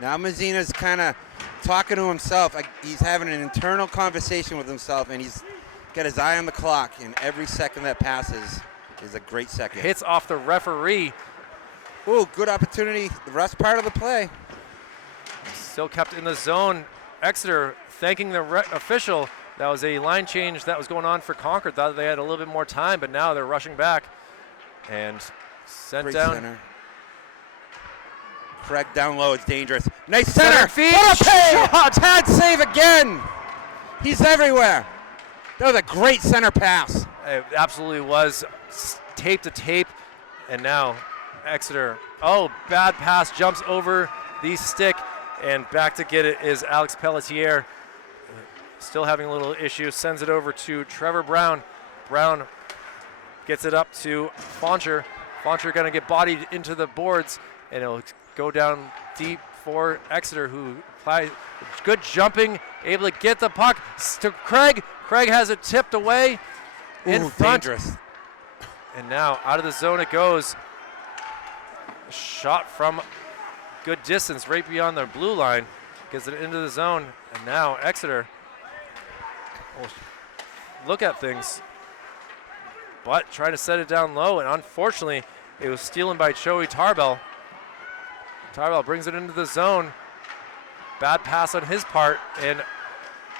Now Mazzina's kind of talking to himself. He's having an internal conversation with himself, and he's got his eye on the clock, and every second that passes is a great second. Hits off the referee. Ooh, good opportunity. The rest part of the play. Still kept in the zone. Exeter thanking the official. That was a line change that was going on for Concord. Thought they had a little bit more time, but now they're rushing back. And sent Great down. Center. Craig down low, it's dangerous. Nice center. Feed. What a shot! Tad save again. He's everywhere. That was a great center pass. It absolutely was. Tape to tape. And now Exeter. Oh, bad pass. Jumps over the stick. And back to get it is Alex Pelletier. Still having a little issue. Sends it over to Trevor Brown. Brown gets it up to Fauncher. Fauncher going to get bodied into the boards. And it'll go down deep for Exeter, who applies good jumping, able to get the puck to Craig. Craig has it tipped away in front. Dangerous. And now out of the zone it goes. Shot from good distance right beyond the blue line. Gets it into the zone. And now Exeter will look at things. But trying to set it down low. And unfortunately, it was stolen by Joey Tarbell. Tarbell brings it into the zone. Bad pass on his part. And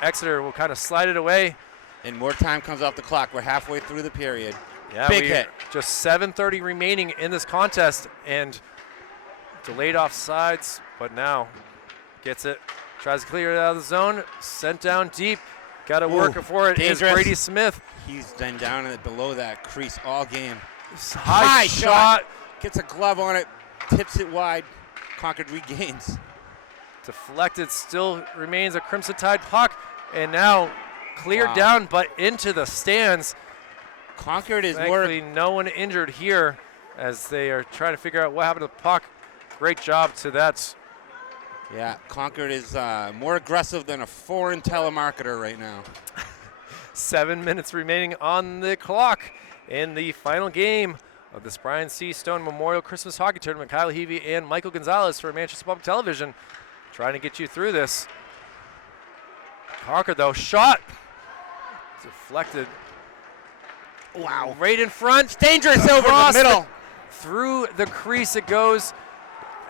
Exeter will kind of slide it away. And more time comes off the clock. We're halfway through the period. Yeah, big hit. Just 7:30 remaining in this contest, and delayed offsides, but now gets it. Tries to clear it out of the zone. Sent down deep. Got to work for it. Is Brady Smith. He's been down below that crease all game. High shot. Gets a glove on it. Tips it wide. Concord regains. Deflected. Still remains a Crimson Tide puck, and now cleared down, but into the stands. Concord is Thankfully, no one injured here as they are trying to figure out what happened to the puck. Great job to that. Yeah, Concord is more aggressive than a foreign telemarketer right now. 7 minutes remaining on the clock in the final game of this Brian C. Stone Memorial Christmas Hockey Tournament. Kyle Heavey and Michael Gonzalez for Manchester Public Television trying to get you through this. Concord, though, shot. Deflected. Wow. Right in front. It's dangerous over the middle. Through the crease it goes.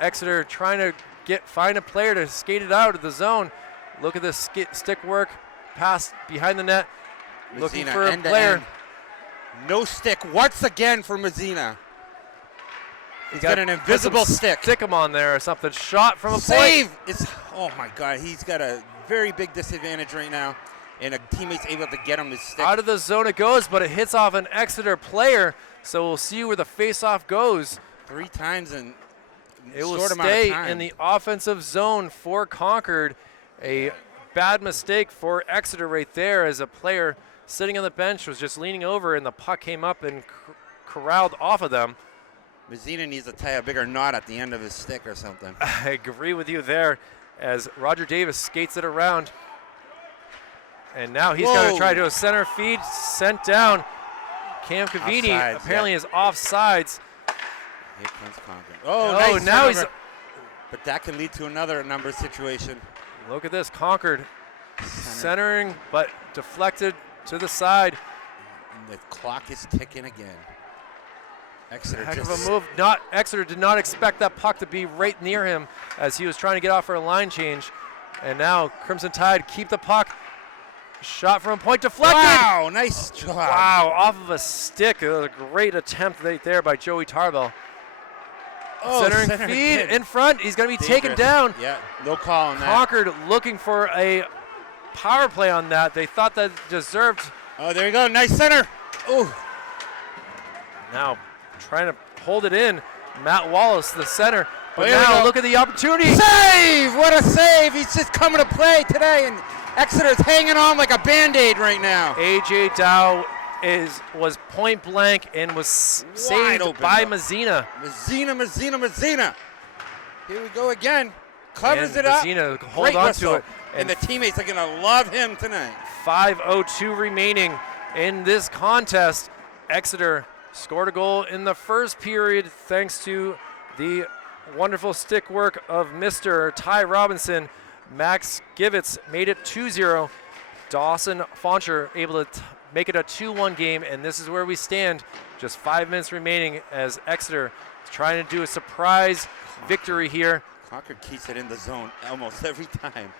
Exeter trying to find a player to skate it out of the zone. Look at this stick work. Pass behind the net. Mazzina, looking for a player. No stick once again for Mazzina. He's got an invisible stick. Stick him on there or something. Shot from a save. point. It's, oh my God, he's got a very big disadvantage right now. And a teammate's able to get him his stick. Out of the zone it goes, but it hits off an Exeter player. So we'll see where the face-off goes. 3 times in it will short amount of stay time. In the offensive zone for Concord. A bad mistake for Exeter right there as a player sitting on the bench was just leaning over and the puck came up and corralled off of them. Mazzina needs to tie a bigger knot at the end of his stick or something. I agree with you there as Roger Davis skates it around. And now he's going to try to do a center feed, sent down. Cam Cavini Offsides, apparently is offsides. Here comes Concord. Oh, nice now turnover. But that can lead to another number situation. Look at this, Concord centering, but deflected to the side. And the clock is ticking again. Exeter Heck of a move. Exeter did not expect that puck to be right near him as he was trying to get off for a line change. And now Crimson Tide keep the puck. Shot from point deflected. Wow, nice job. Wow, off of a stick. It was a great attempt right there by Joey Tarbell. Centering feed in front. He's going to be taken down. Yeah, no call on that. Concord looking for a power play on that. They thought that deserved. Oh, there you go. Nice center. Ooh. Now trying to hold it in. Matt Wallace, the center. But There you now go. look at the opportunity. Save! What a save! He's just coming to play today, and Exeter's hanging on like a Band-Aid right now. AJ Dow was point blank and was saved open by up. Mazzina. Mazzina. Here we go again. Covers and it up. Messina hold Great on whistle. to it. And the teammates are going to love him tonight. 5:02 remaining in this contest. Exeter scored a goal in the first period thanks to the wonderful stick work of Mr. Ty Robinson. Max Givitz made it 2-0. Dawson Fauncher able to make it a 2-1 game, and this is where we stand. Just 5 minutes remaining as Exeter is trying to do a surprise victory here. Concord keeps it in the zone almost every time.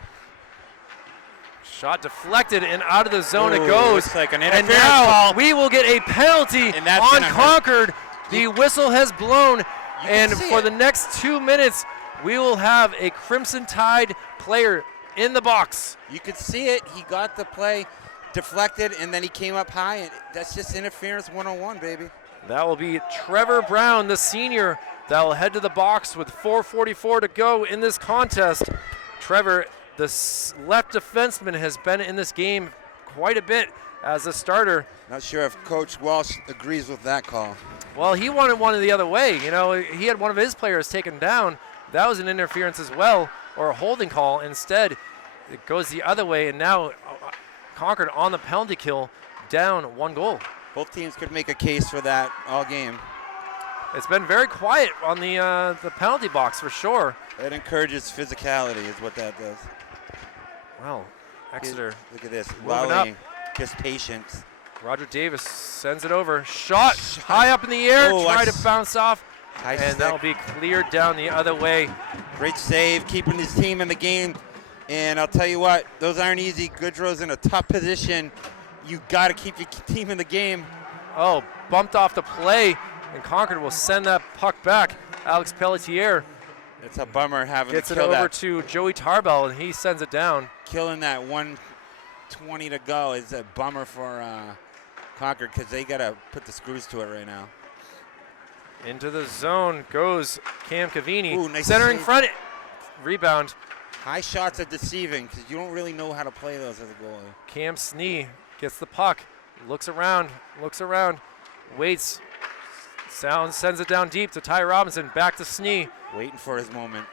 Shot deflected and out of the zone it Ooh, goes. looks like an And interference now call. we will get a penalty And that's on gonna hurt. Concord. The whistle has blown, can and see for it. the next 2 minutes, we will have a Crimson Tide player in the box. You could see it. He got the play deflected, and then he came up high, and that's just interference 101, baby. That will be Trevor Brown, the senior, that will head to the box with 4:44 to go in this contest. Trevor, the left defenseman, has been in this game quite a bit as a starter. Not sure if Coach Walsh agrees with that call. Well, he wanted one the other way. You know, he had one of his players taken down. That was an interference as well, or a holding call. Instead, it goes the other way, and now Concord on the penalty kill, down 1 goal. Both teams could make a case for that all game. It's been very quiet on the penalty box for sure. That encourages physicality is what that does. Well, Exeter Look at this. moving Volleying. Just patience. Roger Davis sends it over. Shot high up in the air, Oh, try that's to bounce off, high and that'll be cleared down the other way. Great save, keeping his team in the game. And I'll tell you what, those aren't easy. Goodrow's in a tough position. You got to keep your team in the game. Oh, bumped off the play, and Concord will send that puck back. Alex Pelletier It's a bummer having gets to it kill over that. to Joey Tarbell, and he sends it down. Killing that 1:20 to go is a bummer for Concord because they got to put the screws to it right now. Into the zone goes Cam Cavini. Ooh, nice Centering save. front. Rebound. High shots are deceiving because you don't really know how to play those as a goalie. Cam Snee gets the puck. Looks around. Waits. Sends it down deep to Ty Robinson. Back to Snee. Waiting for his moment.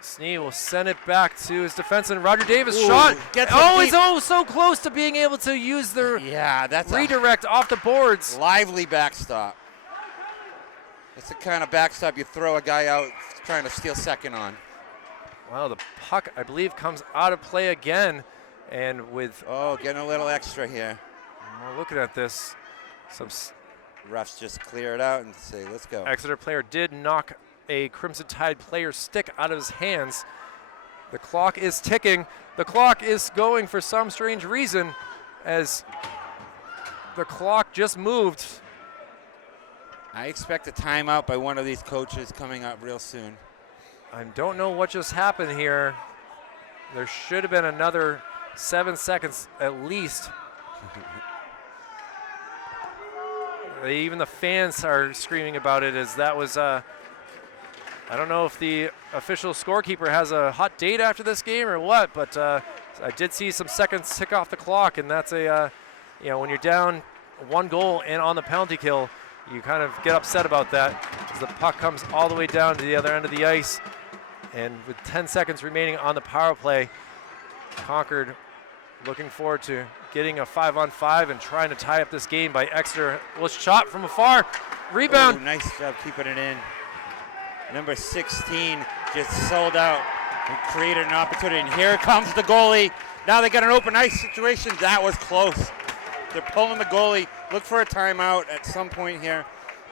Snee will send it back to his defenseman. Roger Davis Ooh, shot. gets it Oh, deep. he's so close to being able to use the Yeah, that's a redirect off the boards. lively backstop. It's the kind of backstop you throw a guy out trying to steal second on. Well, the puck, I believe, comes out of play again. And with, Oh, getting a little extra here. well, looking at this, some Refs just clear it out and say, let's go. Exeter player did knock a Crimson Tide player's stick out of his hands. The clock is ticking. The clock is going for some strange reason as the clock just moved. I expect a timeout by one of these coaches coming up real soon. I don't know what just happened here. There should have been another 7 seconds at least. Even the fans are screaming about it as that was, I don't know if the official scorekeeper has a hot date after this game or what, but I did see some seconds tick off the clock, and that's when you're down 1 goal and on the penalty kill, you kind of get upset about that as the puck comes all the way down to the other end of the ice. And with 10 seconds remaining on the power play, Concord looking forward to getting a 5-on-5 and trying to tie up this game by Exeter. Was shot from afar. Rebound. Oh, nice job keeping it in. Number 16 just sold out and created an opportunity. And here comes the goalie. Now they got an open ice situation. That was close. They're pulling the goalie. Look for a timeout at some point here.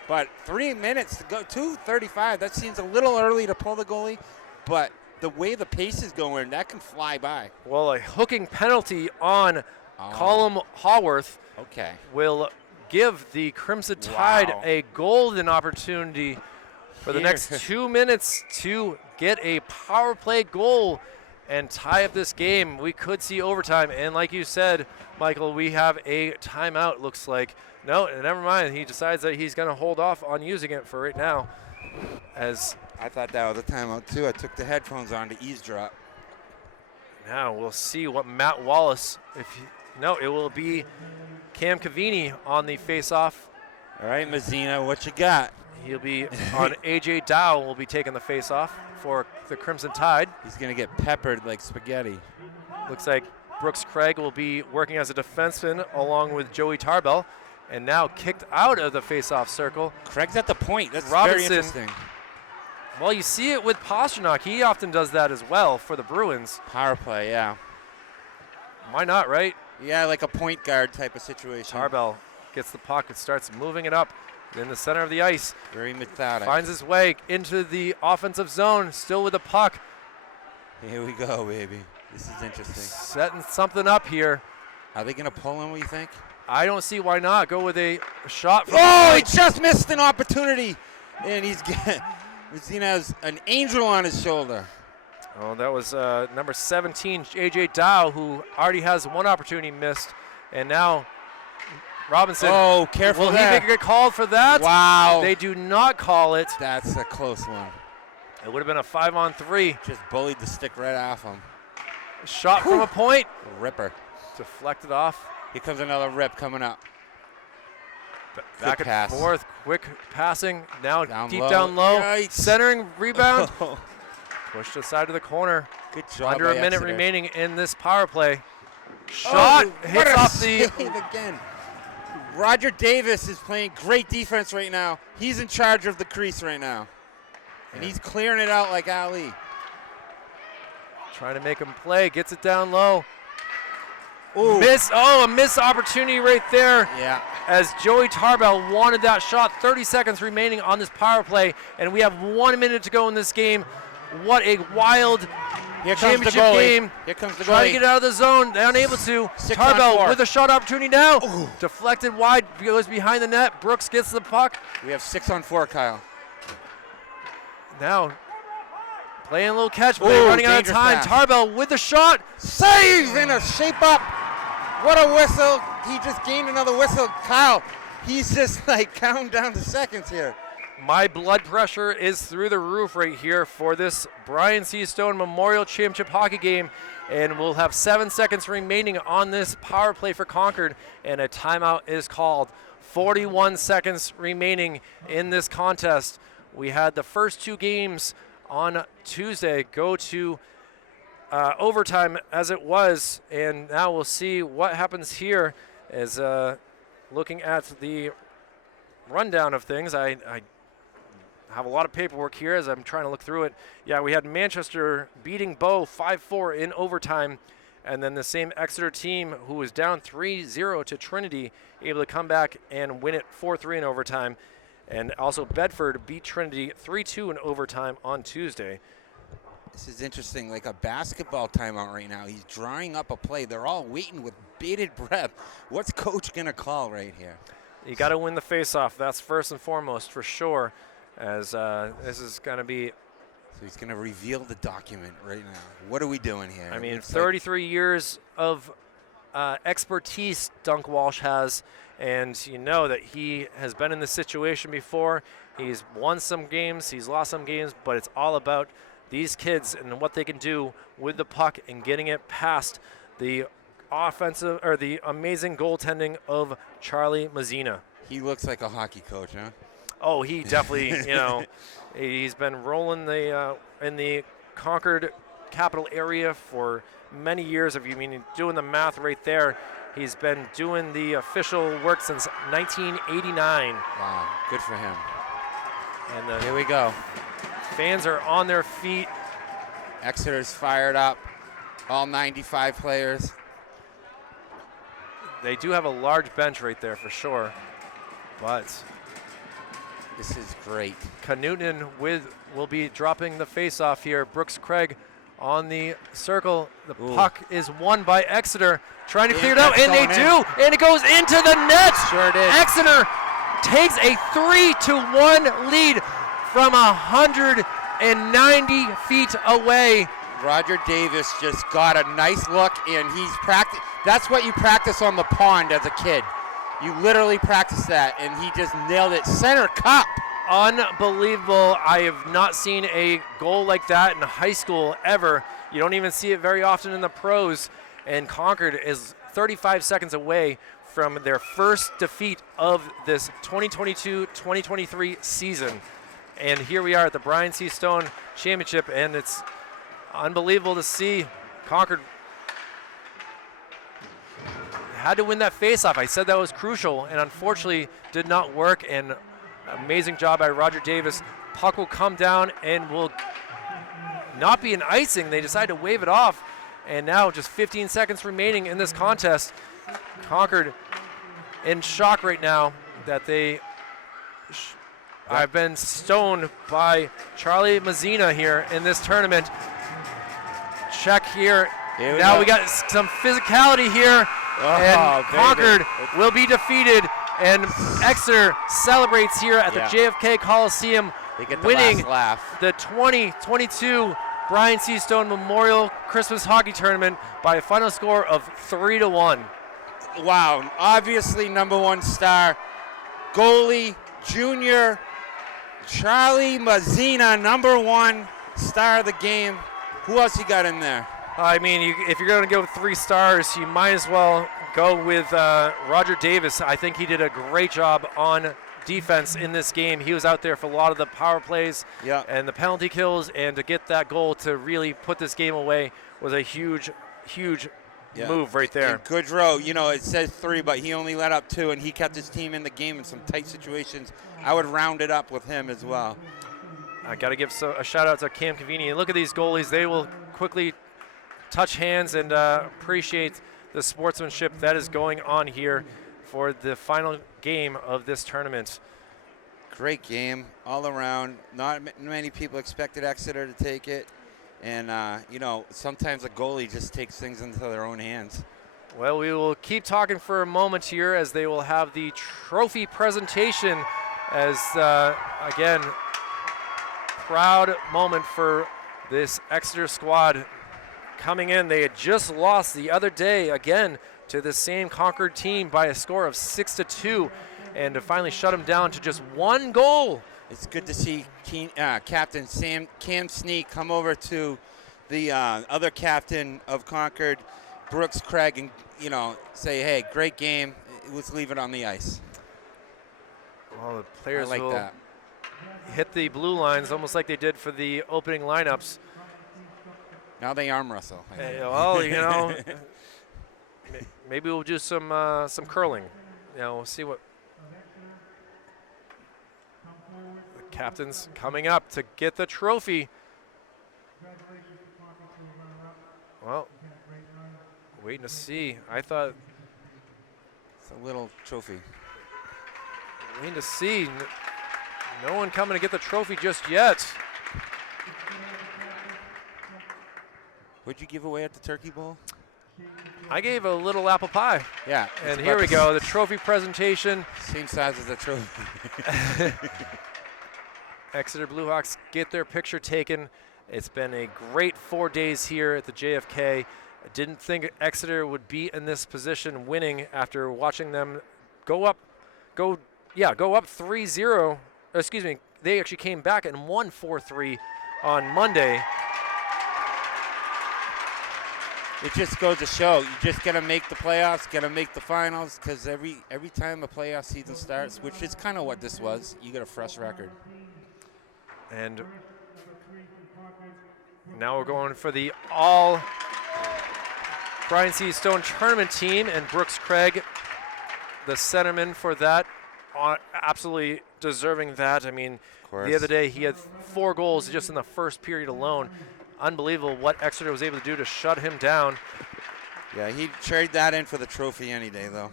But 3 minutes to go, 2:35. That seems a little early to pull the goalie. But the way the pace is going, that can fly by. Well, a hooking penalty on Colum Haworth Okay. will give the Crimson Tide Wow. a golden opportunity for the Here. next 2 minutes to get a power play goal and tie up this game. We could see overtime, and like you said, Michael, we have a timeout, looks like. No, never mind. He decides that he's going to hold off on using it for right now. As I thought that was a timeout too. I took the headphones on to eavesdrop. now we'll see what Matt Wallace, no, it will be Cam Cavini on the face-off. All right, Mazzina, what you got? He'll be on AJ Dow will be taking the face-off. for the Crimson Tide. He's going to get peppered like spaghetti. Looks like Brooks Craig will be working as a defenseman along with Joey Tarbell, and now kicked out of the face-off circle. Craig's at the point. That's Robinson, very interesting. Well, you see it with Pasternak. He often does that as well for the Bruins. Power play, yeah. Why not, right? Yeah, like a point guard type of situation. Tarbell gets the puck and starts moving it up in the center of the ice. Very methodic. Finds his way into the offensive zone, still with the puck. Here we go, baby. This is interesting. Setting something up here. Are they going to pull him, what do you think? I don't see why not. Go with a shot. From Oh, he just missed an opportunity. And he's seen as an angel on his shoulder. Oh, that was number 17, A.J. Dow, who already has one opportunity missed. And now Robinson. Oh, careful Will there. he get called for that? Wow. They do not call it. That's a close one. It would have been a 5-on-3. Just bullied the stick right off him. Shot from a point. Ripper. Deflected off. Here comes another rip coming up. Back and pass. forth. Quick passing. Now Down deep low. down low. Yikes. Centering. Rebound. Pushed to the side of the corner. Good job. Under a by minute Exeter. remaining in this power play. Shot what hits a off the. save again. Roger Davis is playing great defense right now. He's in charge of the crease right now. And he's clearing it out like Ali. Trying to make him play. Gets it down low. Ooh. A missed opportunity right there. Yeah. As Joey Tarbell wanted that shot. 30 seconds remaining on this power play, and we have 1 minute to go in this game. What a wild Here comes the championship goalie. game. Here comes the Trying to goalie. get out of the zone. They're unable to. 6 on 4. Tarbell with a shot opportunity now. Ooh. Deflected wide. Goes behind the net. Brooks gets the puck. We have 6 on 4, Kyle. Now playing a little catch, but Ooh, they're running out of dangerous time. pass. Tarbell with the shot. Save in a shape up. What a whistle. He just gained another whistle. Kyle, he's just like counting down the seconds here. My blood pressure is through the roof right here for this Brian C. Stone Memorial Championship hockey game. And we'll have 7 seconds remaining on this power play for Concord. And a timeout is called. 41 seconds remaining in this contest. We had the first 2 games on Tuesday go to overtime as it was. And now we'll see what happens here as looking at the rundown of things. I have a lot of paperwork here as I'm trying to look through it. Yeah, we had Manchester beating Bow 5-4 in overtime, and then the same Exeter team who was down 3-0 to Trinity able to come back and win it 4-3 in overtime. And also Bedford beat Trinity 3-2 in overtime on Tuesday. This is interesting, like a basketball timeout right now. He's drawing up a play. They're all waiting with bated breath. What's coach going to call right here? You got to win the faceoff. That's first and foremost for sure, as this is going to be. So he's going to reveal the document right now. What are we doing here? I mean, It's 33 years of expertise Dunk Walsh has, and you know that he has been in this situation before. He's won some games, he's lost some games, but it's all about these kids and what they can do with the puck and getting it past the offensive or the amazing goaltending of Charlie Mazzina. He looks like a hockey coach, huh? Oh, he definitely, he's been rolling the in the Concord capital area for many years. If you mean doing the math right there, he's been doing the official work since 1989. Wow, good for him. And Here we go. fans are on their feet. Exeter's fired up. All 95 players. They do have a large bench right there for sure, but This is great. Knutson will be dropping the face-off here. Brooks Craig on the circle. The puck is won by Exeter, trying to clear it out, and they do, and it goes into the net. Sure did. Exeter takes a 3-1 lead from 190 feet away. Roger Davis just got a nice look, and he's practice. That's what you practice on the pond as a kid. You literally practice that, and he just nailed it. Center cup. Unbelievable. I have not seen a goal like that in high school ever. You don't even see it very often in the pros. And Concord is 35 seconds away from their first defeat of this 2022-2023 season. And here we are at the Brian C. Stone Championship, and it's unbelievable to see Concord had to win that faceoff. I said that was crucial, and unfortunately did not work. And amazing job by Roger Davis. Puck will come down and will not be an icing. They decide to wave it off, and now just 15 seconds remaining in this contest. Concord in shock right now that they have been stoned by Charlie Mazzina here in this tournament. Check here. Now we got some physicality here. And Concord will be defeated, and Exeter celebrates here at the JFK Coliseum, winning the 2022 Brian C. Stone Memorial Christmas Hockey Tournament by a final score of 3-1. Wow, obviously #1 star, goalie, junior, Charlie Mazzina, #1 star of the game. Who else you got in there? I mean, if you're going to go with 3 stars, you might as well go with Roger Davis. I think he did a great job on defense in this game. He was out there for a lot of the power plays and the penalty kills, and to get that goal to really put this game away was a huge, huge move right there. And Goodrow, you know, it says 3, but he only let up 2, and he kept his team in the game in some tight situations. I would round it up with him as well. I got to give a shout out to Cam Cavini. And look at these goalies. They will quickly touch hands and appreciate the sportsmanship that is going on here for the final game of this tournament. Great game all around. Not many people expected Exeter to take it. And, you know, sometimes a goalie just takes things into their own hands. Well, we will keep talking for a moment here as they will have the trophy presentation as, again, proud moment for this Exeter squad coming in. They had just lost the other day again to the same Concord team by a score of 6-2, and to finally shut them down to just 1 goal. It's good to see Captain Cam Sneak come over to the other captain of Concord, Brooks Craig, and, you know, say, hey, great game. Let's leave it on the ice. Well, the players will that. Hit the blue lines almost like they did for the opening lineups. Now they arm wrestle. Well, you know, maybe we'll do some curling. You know, we'll see what the captain's coming up to get the trophy. Well, waiting to see. I thought it's a little trophy. Waiting to see. No one coming to get the trophy just yet. What'd you give away at the Turkey Bowl? I gave a little apple pie. Yeah. And here we go, the trophy presentation. Same size as the trophy. Exeter Bluehawks get their picture taken. It's been a great 4 days here at the JFK. I didn't think Exeter would be in this position winning after watching them go up 3-0. Excuse me, they actually came back and won 4-3 on Monday. It just goes to show, you just got to make the playoffs, got to make the finals, because every time a playoff season starts, which is kind of what this was, you get a fresh record. And now we're going for the all Brian C. Stone tournament team, and Brooks Craig, the centerman for that, absolutely deserving that. I mean, the other day he had 4 goals just in the first period alone. Unbelievable what Exeter was able to do to shut him down. Yeah, he'd trade that in for the trophy any day, though.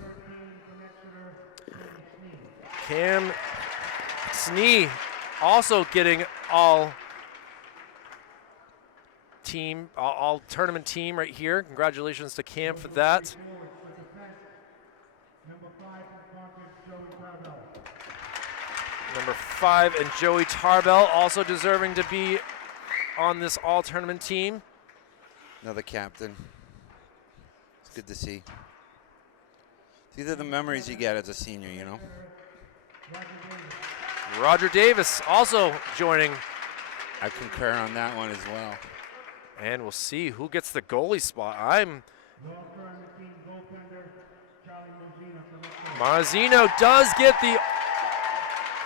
Cam Snee also getting all tournament team right here. Congratulations to Cam for that. Number 5 and Joey Tarbell also deserving to be on this all-tournament team. Another captain. It's good to see. These are the memories you get as a senior, you know. Roger Davis also joining. I concur on that one as well. And we'll see who gets the goalie spot. Marzino does get the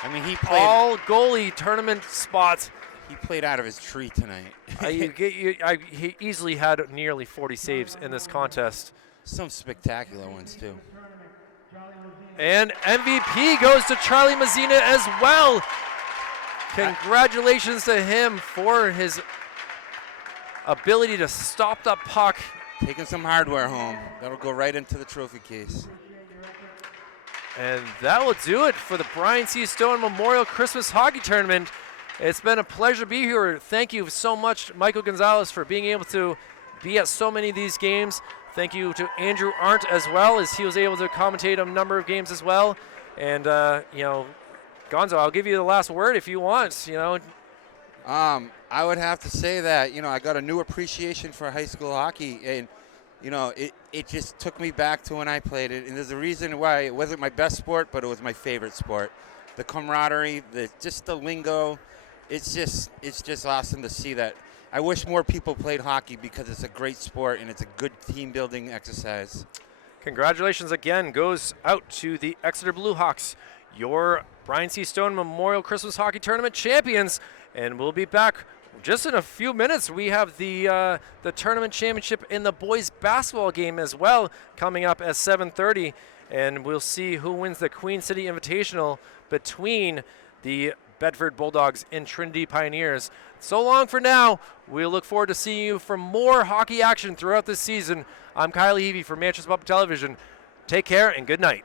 I mean, he played. All goalie tournament spots. He played out of his tree tonight. He easily had nearly 40 saves in this contest. Some spectacular ones, too. And MVP goes to Charlie Mazzina as well. Congratulations to him for his ability to stop the puck. Taking some hardware home. That'll go right into the trophy case. And that will do it for the Brian C. Stone Memorial Christmas Hockey Tournament. It's been a pleasure to be here. Thank you so much, Michael Gonzalez, for being able to be at so many of these games. Thank you to Andrew Arndt as well, as he was able to commentate a number of games as well. And, Gonzo, I'll give you the last word if you want, I would have to say that, I got a new appreciation for high school hockey, and, it just took me back to when I played it. And there's a reason why it wasn't my best sport, but it was my favorite sport. The camaraderie, just the lingo, it's just awesome to see that. I wish more people played hockey because it's a great sport and it's a good team-building exercise. Congratulations again goes out to the Exeter Blue Hawks, your Brian C. Stone Memorial Christmas Hockey Tournament champions. And we'll be back just in a few minutes. We have the tournament championship in the boys basketball game as well coming up at 7:30. And we'll see who wins the Queen City Invitational between the Bedford Bulldogs and Trinity Pioneers. So long for now. We'll look forward to seeing you for more hockey action throughout this season. I'm Kylie Heavey for Manchester Public Television. Take care and good night.